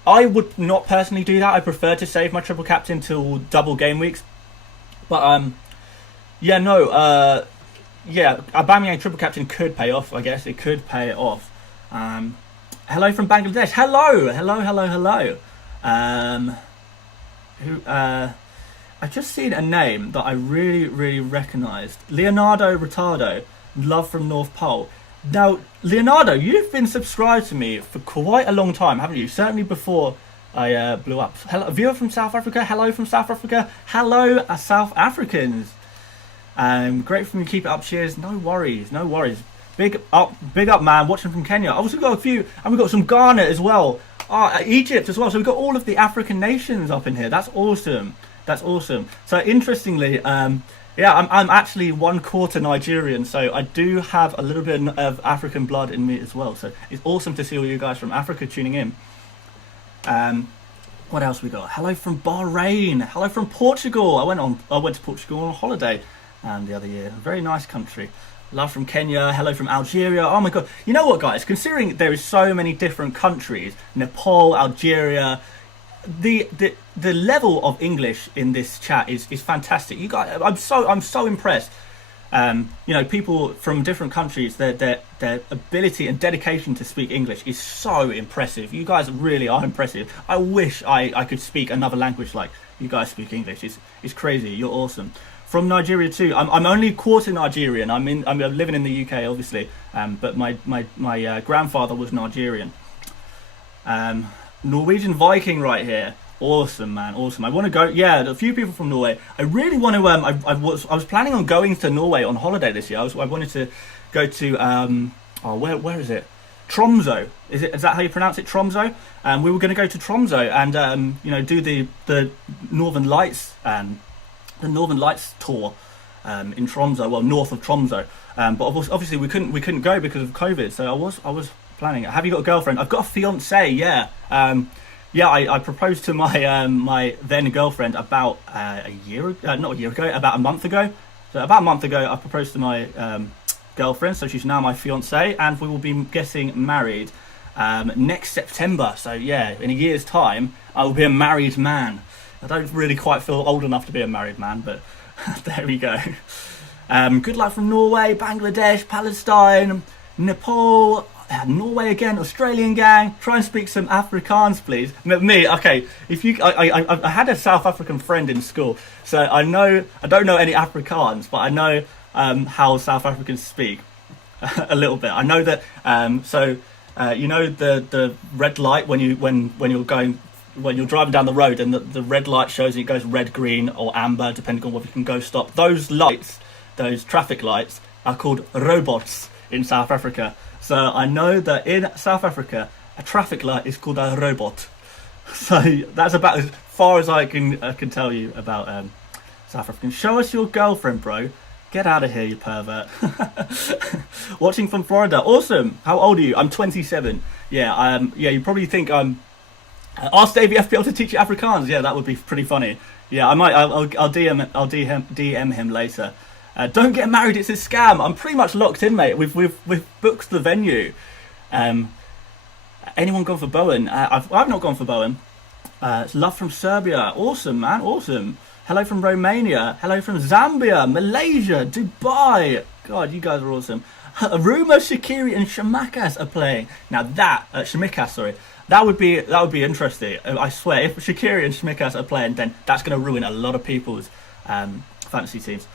I would not personally do that. I prefer to save my triple captain till double game weeks. But yeah, no, yeah, Aubameyang triple captain could pay off. I guess it could pay off. Hello from Bangladesh. Hello. I just seen a name that I really recognised. Leonardo Retardo. Love from North Pole. Now, Leonardo, you've been subscribed to me for quite a long time, haven't you? Certainly before I blew up. Hello, a viewer from South Africa. Hello from South Africa. Hello, South Africans. Great from you. Keep it up. Cheers. No worries. Big up, man. Watching from Kenya. Also got a few, and we've got some Ghana as well. Egypt as well. So we've got all of the African nations up in here. That's awesome. So interestingly, yeah, I'm actually 1/4 Nigerian, so I do have a little bit of African blood in me as well. So it's awesome to see all you guys from Africa tuning in. What else we got? Hello from Bahrain. Hello from Portugal. I went to Portugal on holiday the other year. Very nice country. Love from Kenya. Hello from Algeria. Oh my god. You know what, guys? Considering there is so many different countries, Nepal, Algeria, the level of English in this chat is fantastic. You guys, I'm so impressed. You know, people from different countries, their ability and dedication to speak English is so impressive. You guys really are impressive. I wish I could speak another language like you guys speak English. It's crazy. You're awesome. From Nigeria too. I'm only 1/4 Nigerian. I'm living in the UK, obviously. But my grandfather was Nigerian. Norwegian Viking right here. Awesome, man. Awesome. I want to go. Yeah, a few people from Norway. I really want to. I was planning on going to Norway on holiday this year. I wanted to go to. Where is it? Tromsø. Is that how you pronounce it? Tromsø. We were going to go to Tromsø and you know, do the Northern Lights. The Northern Lights tour in Tromsø. Well, north of Tromsø. But obviously we couldn't go because of COVID. So I was planning it. Have you got a girlfriend? I've got a fiance. Yeah. Yeah, I proposed to my my then girlfriend about a year, not a year ago, about a month ago. So about a month ago, I proposed to my girlfriend. So she's now my fiance, and we will be getting married next September. So yeah, in a year's time, I will be a married man. I don't really quite feel old enough to be a married man, but there we go. Good luck from Norway, Bangladesh, Palestine, Nepal. Norway again, Australian gang. Try and speak some Afrikaans, please. Me, okay. If you, I had a South African friend in school, so I don't know any Afrikaans, but I know how South Africans speak a little bit. I know that. You know the red light when you're driving down the road and the red light shows it goes red, green, or amber, depending on whether you can go stop. Those lights, those traffic lights, are called robots in South Africa. So I know that in South Africa, a traffic light is called a robot. So that's about as far as I can tell you about South Africans. Show us your girlfriend, bro. Get out of here, you pervert. Watching from Florida. Awesome. How old are you? I'm 27. Yeah, you probably think I'm... ask Davey FPL to teach you Afrikaans. Yeah, that would be pretty funny. Yeah, I might. I'll DM him later. Don't get married, it's a scam. I'm pretty much locked in, mate. We've booked the venue. Anyone gone for Bowen? I've not gone for Bowen. Love from Serbia. Awesome, man. Awesome. Hello from Romania. Hello from Zambia, Malaysia, Dubai. God, you guys are awesome. Rumo, Shaqiri, and Shamakas are playing. Now that Shamikas, sorry. That would be interesting. I swear, if Shaqiri and Shamikas are playing, then that's going to ruin a lot of people's fantasy teams.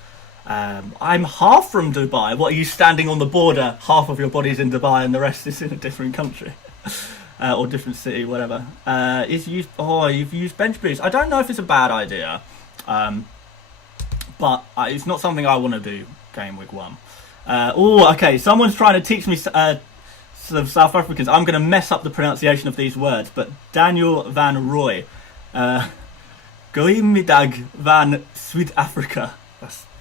I'm half from Dubai. What, are you standing on the border? Half of your body's in Dubai and the rest is in a different country. Or different city, whatever. You've used bench boost. I don't know if it's a bad idea. But it's not something I want to do, Game Week 1. Okay, someone's trying to teach me some South Africans. I'm going to mess up the pronunciation of these words, but Daniel van Roy. Goeiemiddag van Zuid-Afrika.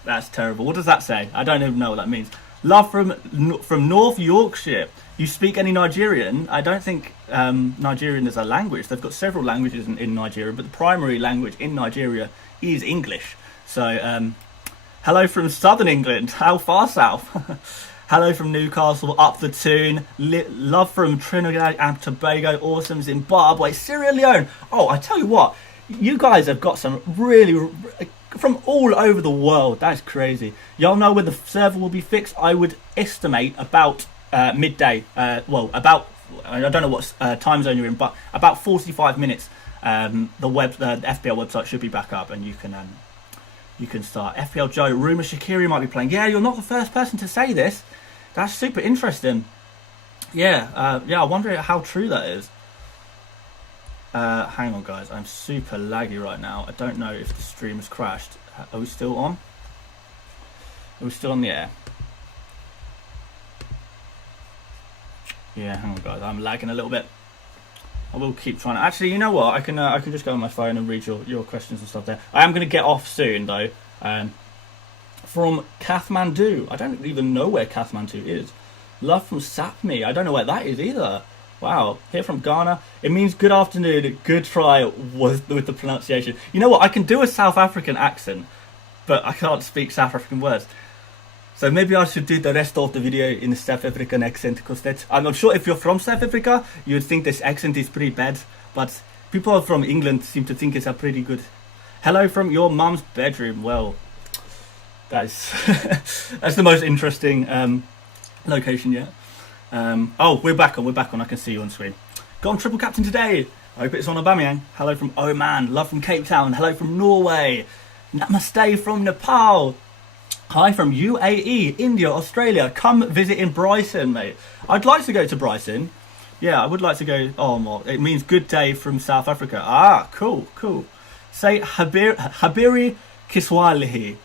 That's terrible. What does that say? I don't even know what that means. Love from North Yorkshire. You speak any Nigerian? I don't think Nigerian is a language. They've got several languages in Nigeria, but the primary language in Nigeria is English. So, hello from Southern England. How far south? Hello from Newcastle, up the Toon. Love from Trinidad and Tobago. Awesome. Zimbabwe, Sierra Leone. Oh, I tell you what, you guys have got some really... from all over the world. That's crazy. Y'all know where the server will be fixed? I would estimate about midday. I don't know what time zone you're in, but about 45 minutes. The FPL website should be back up, and you can start. FPL Joe, rumour Shaqiri might be playing. Yeah, you're not the first person to say this. That's super interesting. Yeah, I wonder how true that is. Hang on, guys. I'm super laggy right now. I don't know if the stream has crashed. Are we still on? Are we still on the air? Yeah, hang on, guys. I'm lagging a little bit. I will keep trying. Actually, you know what? I can just go on my phone and read your questions and stuff there. I am going to get off soon, though. From Kathmandu. I don't even know where Kathmandu is. Love from Sapmi. I don't know where that is either. Wow, here from Ghana. It means good afternoon, good try with the pronunciation. You know what, I can do a South African accent, but I can't speak South African words. So maybe I should do the rest of the video in the South African accent, because I'm not sure if you're from South Africa, you would think this accent is pretty bad, but people from England seem to think it's a pretty good. Hello from your mum's bedroom. Well, that's the most interesting location yet. We're back on. I can see you on screen. Got on triple captain today. I hope it's on Aubameyang. Hello from Oman. Love from Cape Town. Hello from Norway. Namaste from Nepal. Hi from UAE, India, Australia. Come visit in Brighton, mate. I'd like to go to Brighton. Yeah, I would like to go. It means good day from South Africa. Ah, cool. Say Habiri Kiswahili.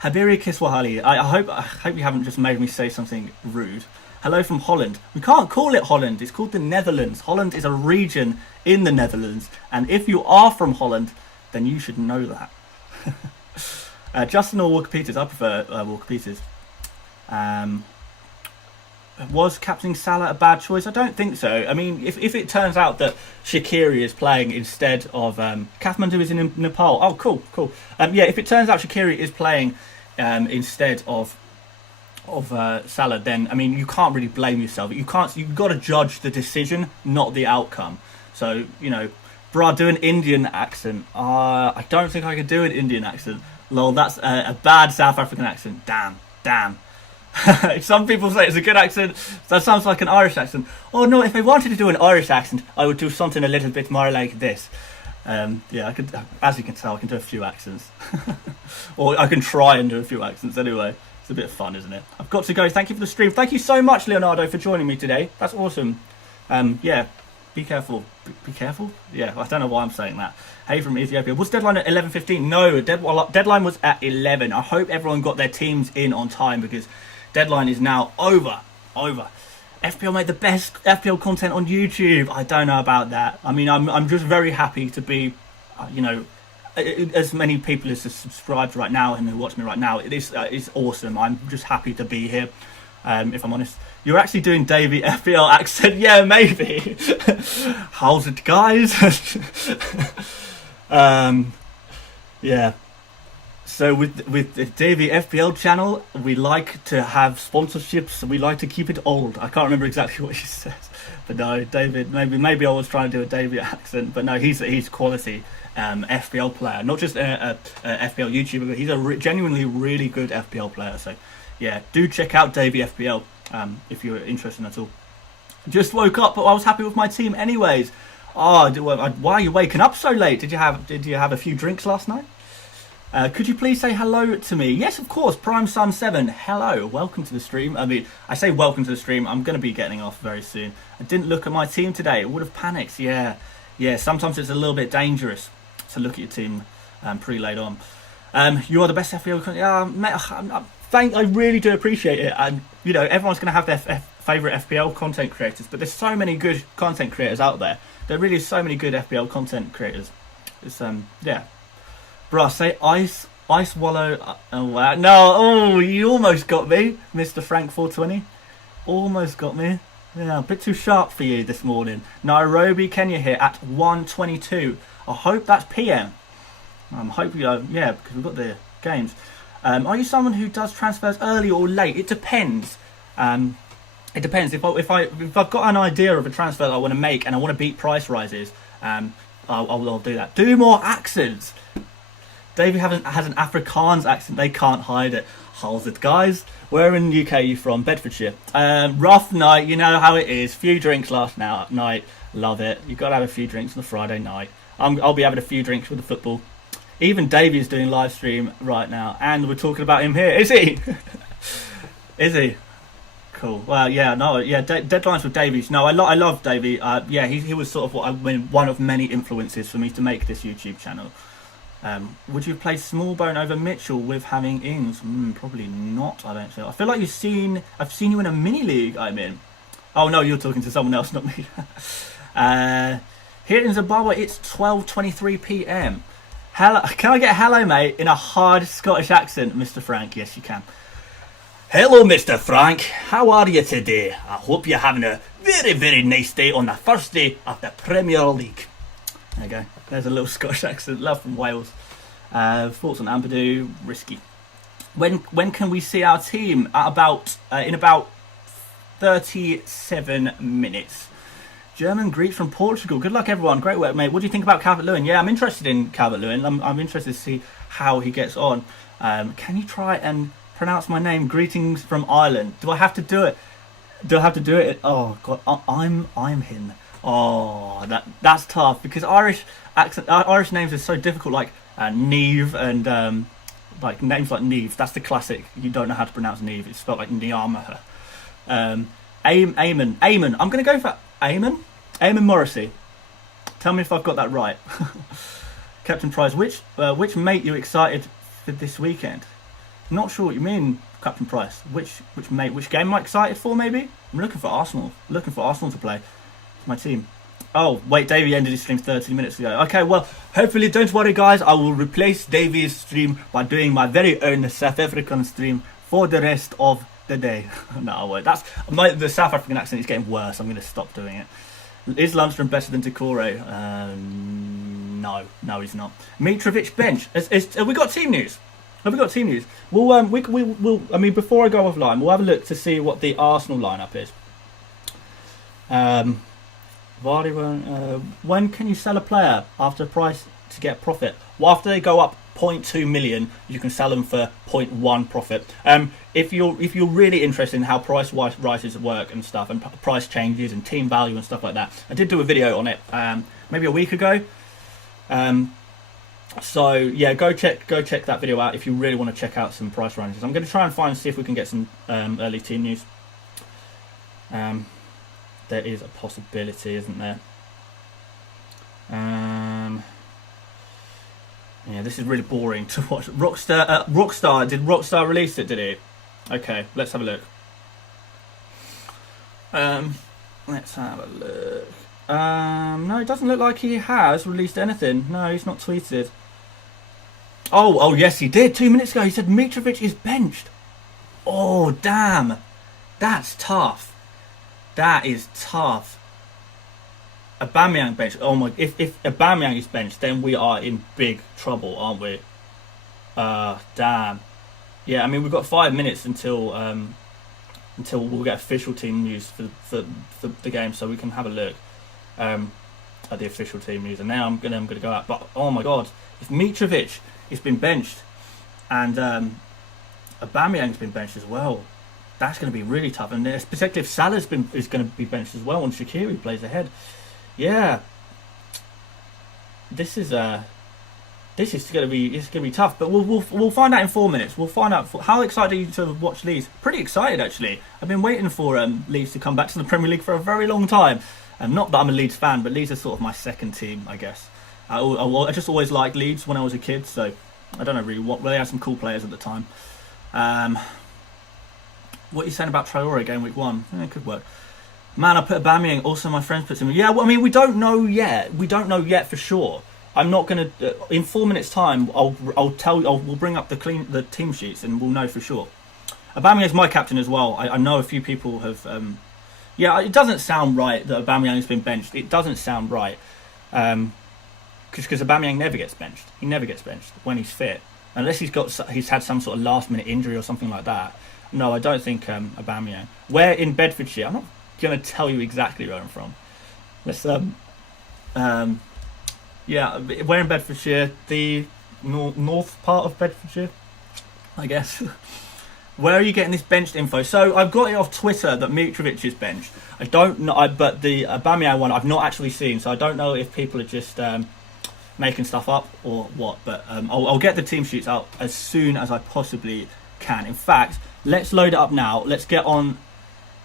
Habiri Kiswahili. I hope you haven't just made me say something rude. Hello from Holland. We can't call it Holland. It's called the Netherlands. Holland is a region in the Netherlands. And if you are from Holland, then you should know that. Justin or Walker Peters? I prefer Walker Peters. was captaining Salah a bad choice? I don't think so. I mean, if it turns out that Shaqiri is playing instead of Kathmandu is in Nepal. Oh, cool. Yeah, if it turns out Shaqiri is playing instead of Salah, then I mean you can't really blame yourself. You've got to judge the decision, not the outcome. So do an Indian accent. I don't think I could do an Indian accent. Lol, that's a bad South African accent. Damn. Some people say it's a good accent. That sounds like an Irish accent. Oh no, if I wanted to do an Irish accent, I would do something a little bit more like this. I could, as you can tell, I can do a few accents. Or I can try and do a few accents anyway. It's a bit of fun, isn't it? I've got to go. Thank you for the stream. Thank you so much, Leonardo, for joining me today. That's awesome. Be careful. Be careful? Yeah, I don't know why I'm saying that. Hey from Ethiopia. Was deadline at 11:15? No, deadline was at 11. I hope everyone got their teams in on time because deadline is now over. FPL made the best FPL content on YouTube. I don't know about that. I mean, I'm just very happy to be, as many people as are subscribed right now and who watch me right now. It's awesome. I'm just happy to be here. If I'm honest, you're actually doing Davey FPL accent. Yeah, maybe. How's it, guys? Yeah. So with the Davey FPL channel, we like to have sponsorships. We like to keep it old. I can't remember exactly what he says, but no, David. Maybe I was trying to do a Davey accent, but no, he's quality FPL player, not just a FPL YouTuber, but he's a genuinely really good FPL player. So yeah, do check out Davey FPL if you're interested at all. Just woke up, but I was happy with my team anyways. Oh, why are you waking up so late? Did you have a few drinks last night? Could you please say hello to me? Yes, of course. Prime Sun 7. Hello. Welcome to the stream. I mean, I say welcome to the stream. I'm going to be getting off very soon. I didn't look at my team today. I would have panicked. Yeah. Sometimes it's a little bit dangerous to look at your team pre-laid on. You are the best FPL. I really do appreciate it. And everyone's going to have their favourite FPL content creators, but there's so many good content creators out there. There really is so many good FPL content creators. It's Bruh, say ice wallow. Oh wow! No, you almost got me, Mr. Frank 420. Almost got me. Yeah, a bit too sharp for you this morning. Nairobi, Kenya here at 1:22. I hope that's PM. I'm hoping, because we've got the games. Are you someone who does transfers early or late? It depends. It depends. If I've got an idea of a transfer that I want to make and I want to beat price rises, I'll do that. Do more accents. Davey has an Afrikaans accent. They can't hide it. How's it, guys? Where in the UK are you from? Bedfordshire. Rough night. You know how it is. Few drinks last night. Love it. You've got to have a few drinks on a Friday night. I'll be having a few drinks with the football. Even Davey is doing live stream right now, and we're talking about him here. Is he? Is he? Cool. Well, deadlines with Davies. No, I love Davey. He was sort of one of many influences for me to make this YouTube channel. Would you have played Smallbone over Mitchell with having Ings? Probably not. I don't feel. I feel like I've seen you in a mini league I'm in. Oh no, you're talking to someone else, not me. Here in Zimbabwe, it's 12:23 p.m. Hello, can I get hello, mate, in a hard Scottish accent, Mr. Frank? Yes, you can. Hello, Mr. Frank. How are you today? I hope you're having a very, very nice day on the first day of the Premier League. There you go. There's a little Scottish accent. Love from Wales. Thoughts on Ampadu? Risky. When can we see our team? In about 37 minutes. German Greeks from Portugal. Good luck, everyone. Great work, mate. What do you think about Calvert-Lewin? Yeah, I'm interested in Calvert-Lewin. I'm interested to see how he gets on. Can you try and pronounce my name? Greetings from Ireland. Do I have to do it? Oh God, I'm him. Oh, that's tough because Irish names are so difficult. Like Neve and like names like Neve. That's the classic. You don't know how to pronounce Neve. It's spelled like Niamaha. Eamon. I'm going to go for Eamon Morrissey. Tell me if I've got that right. Captain Price, which mate you excited for this weekend? I'm not sure what you mean, Captain Price. Which game am I excited for? Maybe I'm looking for Arsenal. To play. It's my team. Oh wait, Davey ended his stream 30 minutes ago. Okay, well, hopefully, don't worry, guys. I will replace Davey's stream by doing my very own South African stream for the rest of Did they? No, I won't. The South African accent is getting worse. I'm going to stop doing it. Is Lundstrom better than Decore? No, he's not. Mitrovic bench. Have we got team news? We'll I mean, before I go offline, we'll have a look to see what the Arsenal lineup is. Vardy, when can you sell a player after a price to get profit? Well, after they go up 0.2 million, you can sell them for 0.1 profit. If you're really interested in how price rises work and stuff, and price changes and team value and stuff like that, I did do a video on it maybe a week ago. So yeah, go check that video out if you really want to check out some price ranges. I'm going to try and see if we can get some early team news. There is a possibility, isn't there? Yeah, this is really boring to watch. Rockstar, did Rockstar release it, did it? Okay, let's have a look. Let's have a look. No, it doesn't look like he has released anything. No, he's not tweeted. Oh, yes, he did. 2 minutes ago, he said Mitrovic is benched. Oh, damn. That's tough. That is tough. Aubameyang bench. Oh my! If Aubameyang is benched, then we are in big trouble, aren't we? Damn. Yeah, I mean we've got 5 minutes until we'll get official team news for the game, so we can have a look at the official team news. And now I'm gonna go out. But oh my God, if Mitrovic has been benched and Aubameyang's been benched as well, that's going to be really tough. And particularly if Salah's is going to be benched as well, and Shaqiri plays ahead. Yeah, this is going to be tough. But we'll find out in 4 minutes. We'll find out. How excited are you to watch Leeds? Pretty excited actually. I've been waiting for Leeds to come back to the Premier League for a very long time. Not that I'm a Leeds fan, but Leeds are sort of my second team, I guess. I just always liked Leeds when I was a kid, so I don't know really what. Well, they had some cool players at the time. What are you saying about Traore game week 1? It could work. Man, I put Aubameyang. Also, my friends put him. Yeah, well, I mean, we don't know yet. We don't know yet for sure. I'm not gonna. In 4 minutes' time, we'll bring up the team sheets and we'll know for sure. Aubameyang is my captain as well. I know a few people have. Yeah, it doesn't sound right that Aubameyang has been benched. It doesn't sound right. Because Aubameyang never gets benched. He never gets benched when he's fit, unless he's had some sort of last-minute injury or something like that. No, I don't think Aubameyang. Where in Bedfordshire? I'm not going to tell you exactly where I'm from. Let's yeah, where in Bedfordshire? The north part of Bedfordshire, I guess. Where are you getting this benched info? So I've got it off Twitter that Mitrovic is benched. I don't know, but the Aubameyang one I've not actually seen, so I don't know if people are just making stuff up or what. But I'll get the team sheets out as soon as I possibly can. In fact, let's load it up now. Let's get on.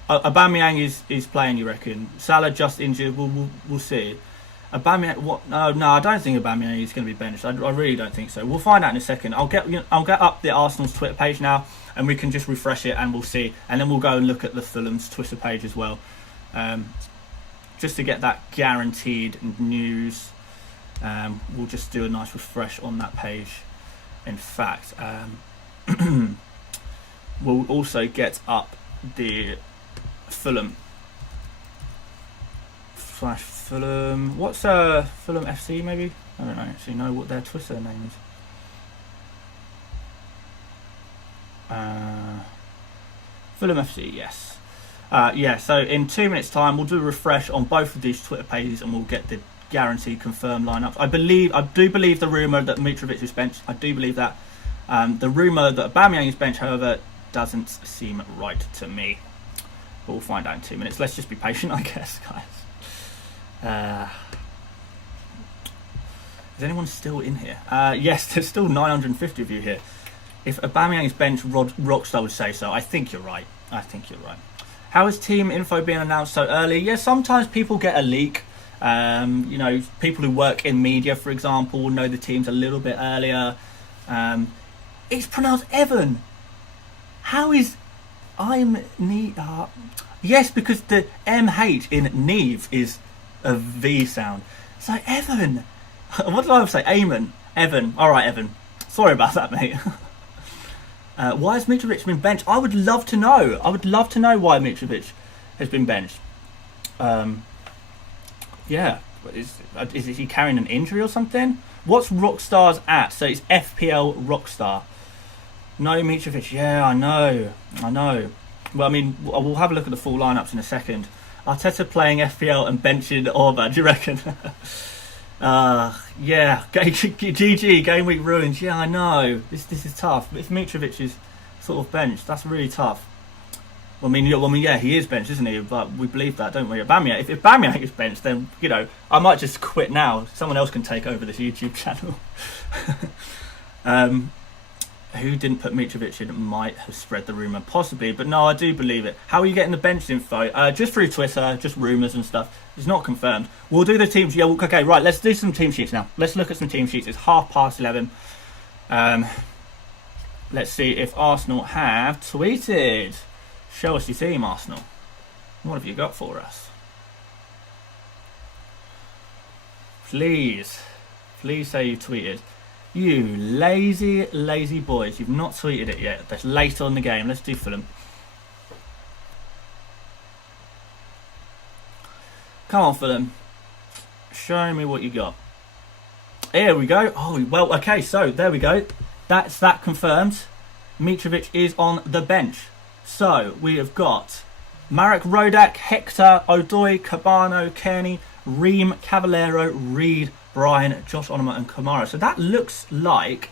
Aubameyang is playing, you reckon? Salah just injured. We'll see. Aubameyang, what? No, I don't think Aubameyang is going to be benched. I really don't think so. We'll find out in a second. I'll get up the Arsenal's Twitter page now, and we can just refresh it, and we'll see. And then we'll go and look at the Fulham's Twitter page as well, just to get that guaranteed news. We'll just do a nice refresh on that page. In fact, we'll also get up the Fulham. Fulham. What's Fulham FC maybe? I don't actually know what their Twitter name is. Fulham FC, yes. Yeah, so in 2 minutes time we'll do a refresh on both of these Twitter pages and we'll get the guaranteed confirmed lineups. I do believe the rumour that Mitrovic is benched. I do believe that. The rumour that Aubameyang is benched, however, doesn't seem right to me. But we'll find out in 2 minutes. Let's just be patient, I guess, guys. Is anyone still in here? Yes, there's still 950 of you here. If Aubameyang is benched, Rockstar would say so. I think you're right. How is team info being announced so early? Yeah, sometimes people get a leak. You know, people who work in media, for example, will know the teams a little bit earlier. It's pronounced Evan. How is yes, because the MH in Neve is a V sound. So Evan. What did I say? Eamon. Evan. Alright, Evan. Sorry about that, mate. Why has Mitrovic been benched? I would love to know. I would love to know why Mitrovic has been benched. Yeah, is he carrying an injury or something? What's Rockstar's at? So it's FPL Rockstar. No Mitrovic. Yeah, I know. Well, I mean, we'll have a look at the full lineups in a second. Arteta playing FPL and benching Orba, do you reckon? Yeah, GG, game week ruined. Yeah, I know. This is tough. If Mitrovic is sort of benched, that's really tough. I mean, yeah, he is benched, isn't he? But we believe that, don't we? Aubameyang, if Aubameyang is benched, then, you know, I might just quit now. Someone else can take over this YouTube channel. Who didn't put Mitrovic in might have spread the rumour, possibly, but no, I do believe it. How are you getting the bench info? Just through Twitter, just rumours and stuff. It's not confirmed. We'll do the teams. Yeah, okay, right, let's do some team sheets now. Let's look at some team sheets. It's 11:30. Let's see if Arsenal have tweeted. Show us your team, Arsenal. What have you got for us? Please say you tweeted. You lazy boys. You've not tweeted it yet. That's late on the game. Let's do Fulham. Come on, Fulham. Show me what you got. Here we go. Oh, well, okay, so there we go. That's that confirmed. Mitrovic is on the bench. So we have got Marek Rodak, Hector, Odoi, Cabano, Kearney, Ream, Cavallero, Reed, Brian, Josh Onoma and Kamara. So that looks like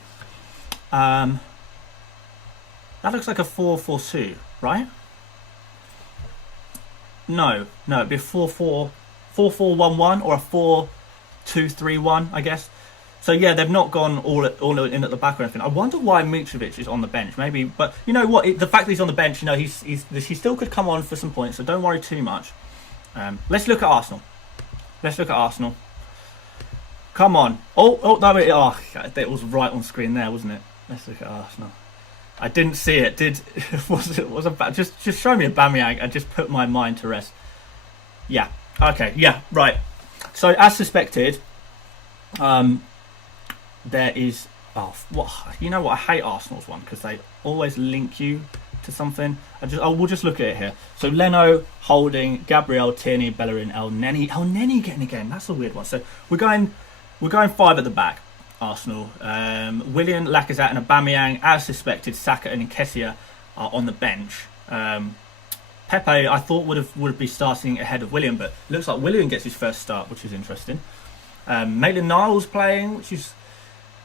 a 4-4-2, right? No, it'd be a 4-4-1-1 or a 4-2-3-1, I guess. So yeah, they've not gone all in at the back or anything. I wonder why Mitrovic is on the bench. Maybe, but you know what? The fact that he's on the bench, you know, he still could come on for some points. So don't worry too much. Let's look at Arsenal. Come on. It was right on screen there, wasn't it? Let's look at Arsenal. I didn't see it. Was about just show me Aubameyang and just put my mind to rest. Yeah. Okay. Yeah. Right. So as suspected, there is. You know what? I hate Arsenal's one because they always link you to something. We'll just look at it here. So Leno, Holding, Gabriel, Tierney, Bellerin, El Neni getting again. That's a weird one. So we're going 5 at the back. Arsenal. Willian, Lacazette, and Aubameyang, as suspected. Saka and Nketiah are on the bench. Pepe, I thought would be starting ahead of Willian, but it looks like Willian gets his first start, which is interesting. Maitland-Niles playing, which is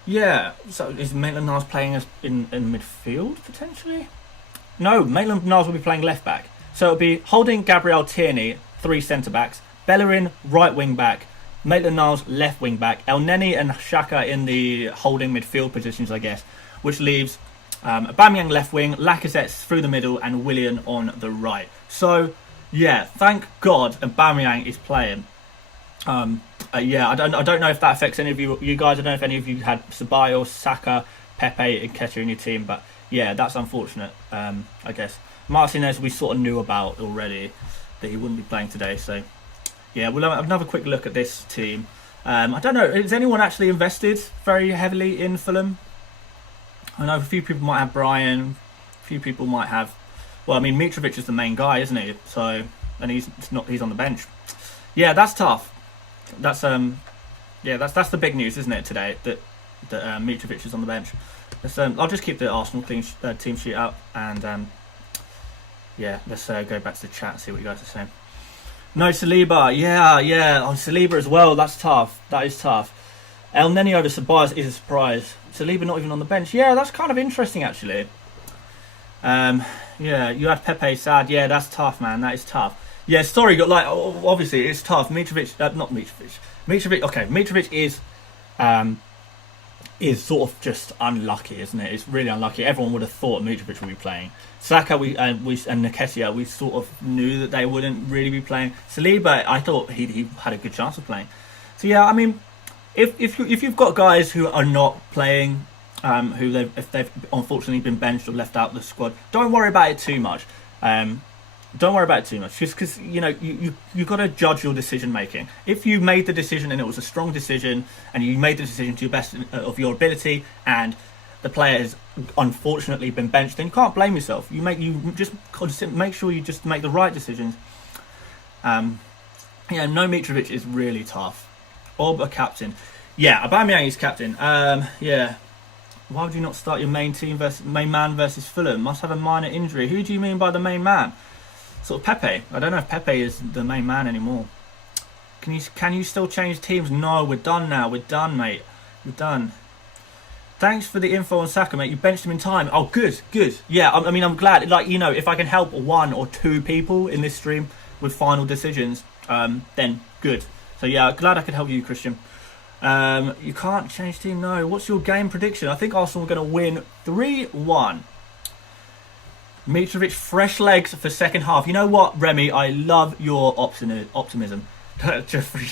So is Maitland-Niles playing in midfield potentially? No, Maitland-Niles will be playing left back. So it'll be Holding, Gabriel, Tierney, 3 centre backs. Bellerin, right wing back. Maitland-Niles, left wing back. El Neni and Xhaka in the holding midfield positions, I guess, which leaves Aubameyang left wing, Lacazette through the middle, and Willian on the right. So, yeah, thank God Aubameyang is playing. I don't know if that affects any of you guys. I don't know if any of you had Ceballos, Saka, Pepe, and Nketiah in your team, but yeah, that's unfortunate. I guess Martinez we sort of knew about already that he wouldn't be playing today, so. Yeah, we'll have another quick look at this team. I don't know, has anyone actually invested very heavily in Fulham? I know a few people might have Brian, a few people might have... Well, I mean, Mitrovic is the main guy, isn't he? So, and he's on the bench. Yeah, that's tough. That's the big news, isn't it, today? That Mitrovic is on the bench. I'll just keep the Arsenal team sheet up, and let's go back to the chat and see what you guys are saying. No, Saliba. Yeah. Oh, Saliba as well. That's tough. That is tough. El Neni over Ceballos is a surprise. Saliba not even on the bench. Yeah, that's kind of interesting, actually. You have Pepe sad. Yeah, that's tough, man. That is tough. Yeah, sorry. Obviously, it's tough. Mitrovic. Not Mitrovic. Mitrovic. Okay, Mitrovic is sort of just unlucky, isn't it? It's really unlucky. Everyone would have thought Mitrovic would be playing. Saka and Nketiah, we sort of knew that they wouldn't really be playing. Saliba, I thought he had a good chance of playing. So yeah, I mean, if you've got guys who are not playing, if they've unfortunately been benched or left out of the squad, don't worry about it too much. Just because you got to judge your decision making. If you made the decision and it was a strong decision, and you made the decision to the best of your ability, and the player has unfortunately been benched, then you can't blame yourself. You just make sure you just make the right decisions. Yeah, no Mitrovic is really tough. Orba captain. Yeah, Aubameyang is captain. Yeah. Why would you not start your main man versus Fulham? Must have a minor injury. Who do you mean by the main man? Sort of Pepe. I don't know if Pepe is the main man anymore. Can you still change teams? No, we're done now. We're done, mate. We're done. Thanks for the info on Saka, mate. You benched him in time. Oh, good. Yeah, I mean, I'm glad. Like, you know, if I can help 1 or 2 people in this stream with final decisions, then good. So yeah, glad I could help you, Christian. You can't change team. No. What's your game prediction? I think Arsenal are going to win 3-1. Mitrovic, fresh legs for second half. You know what, Remy? I love your optimism. Jeffrey,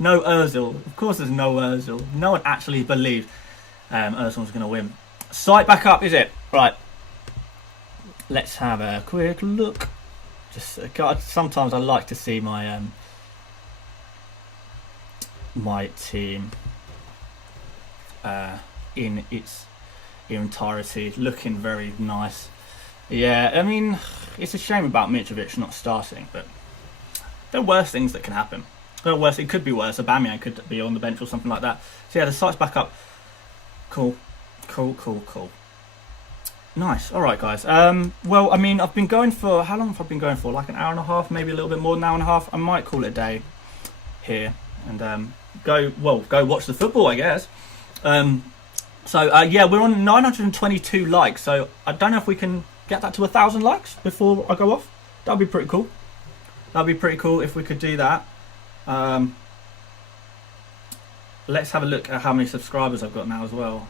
no Ozil. Of course, there's no Ozil. No one actually believed Ozil's going to win. Sight back up, is it? Right. Let's have a quick look. Just God, sometimes I like to see my my team in its entirety, looking very nice. Yeah, I mean, it's a shame about Mitrovic not starting, but there are worse things that can happen. There are worse. It could be worse. Aubameyang could be on the bench or something like that. So yeah, the sight's back up. Cool. Nice. All right, guys. Well, I mean, I've been going for, how long have I been going for? Like an hour and a half, maybe a little bit more than an hour and a half. I might call it a day here and go watch the football, I guess. So yeah, we're on 922 likes. So I don't know if we can get that to 1,000 likes before I go off. That'd be pretty cool. That'd be pretty cool if we could do that. Let's have a look at how many subscribers I've got now as well.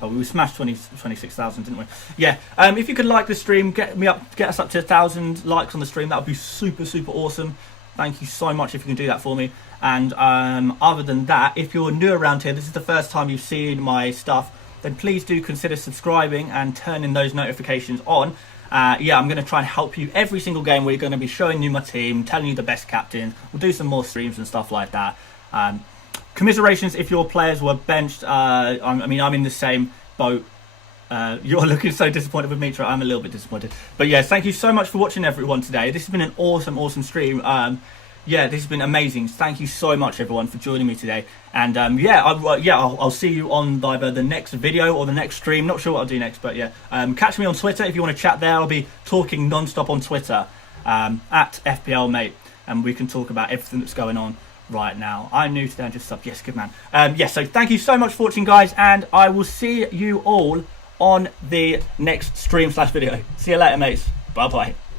Oh, we smashed 26,000, didn't we? Yeah. If you could like the stream, get us up to 1,000 likes on the stream. That would be super awesome. Thank you so much if you can do that for me. And other than that, if you're new around here, this is the first time you've seen my stuff, then please do consider subscribing and turning those notifications on. Yeah, I'm going to try and help you every single game. We're going to be showing you my team, telling you the best captain. We'll do some more streams and stuff like that. Commiserations if your players were benched. I mean, I'm in the same boat. You're looking so disappointed with Mitra. I'm a little bit disappointed. But yeah, thank you so much for watching, everyone, today. This has been an awesome stream. Yeah, this has been amazing. Thank you so much, everyone, for joining me today. And yeah, I'll see you on either the next video or the next stream. Not sure what I'll do next, but yeah. Catch me on Twitter if you want to chat there. I'll be talking non-stop on Twitter at FPL Mate, and we can talk about everything that's going on right now. I'm new today and just subbed. Yes, good man. Yes, so thank you so much for watching, guys, and I will see you all on the next stream/video. See you later, mates. Bye-bye.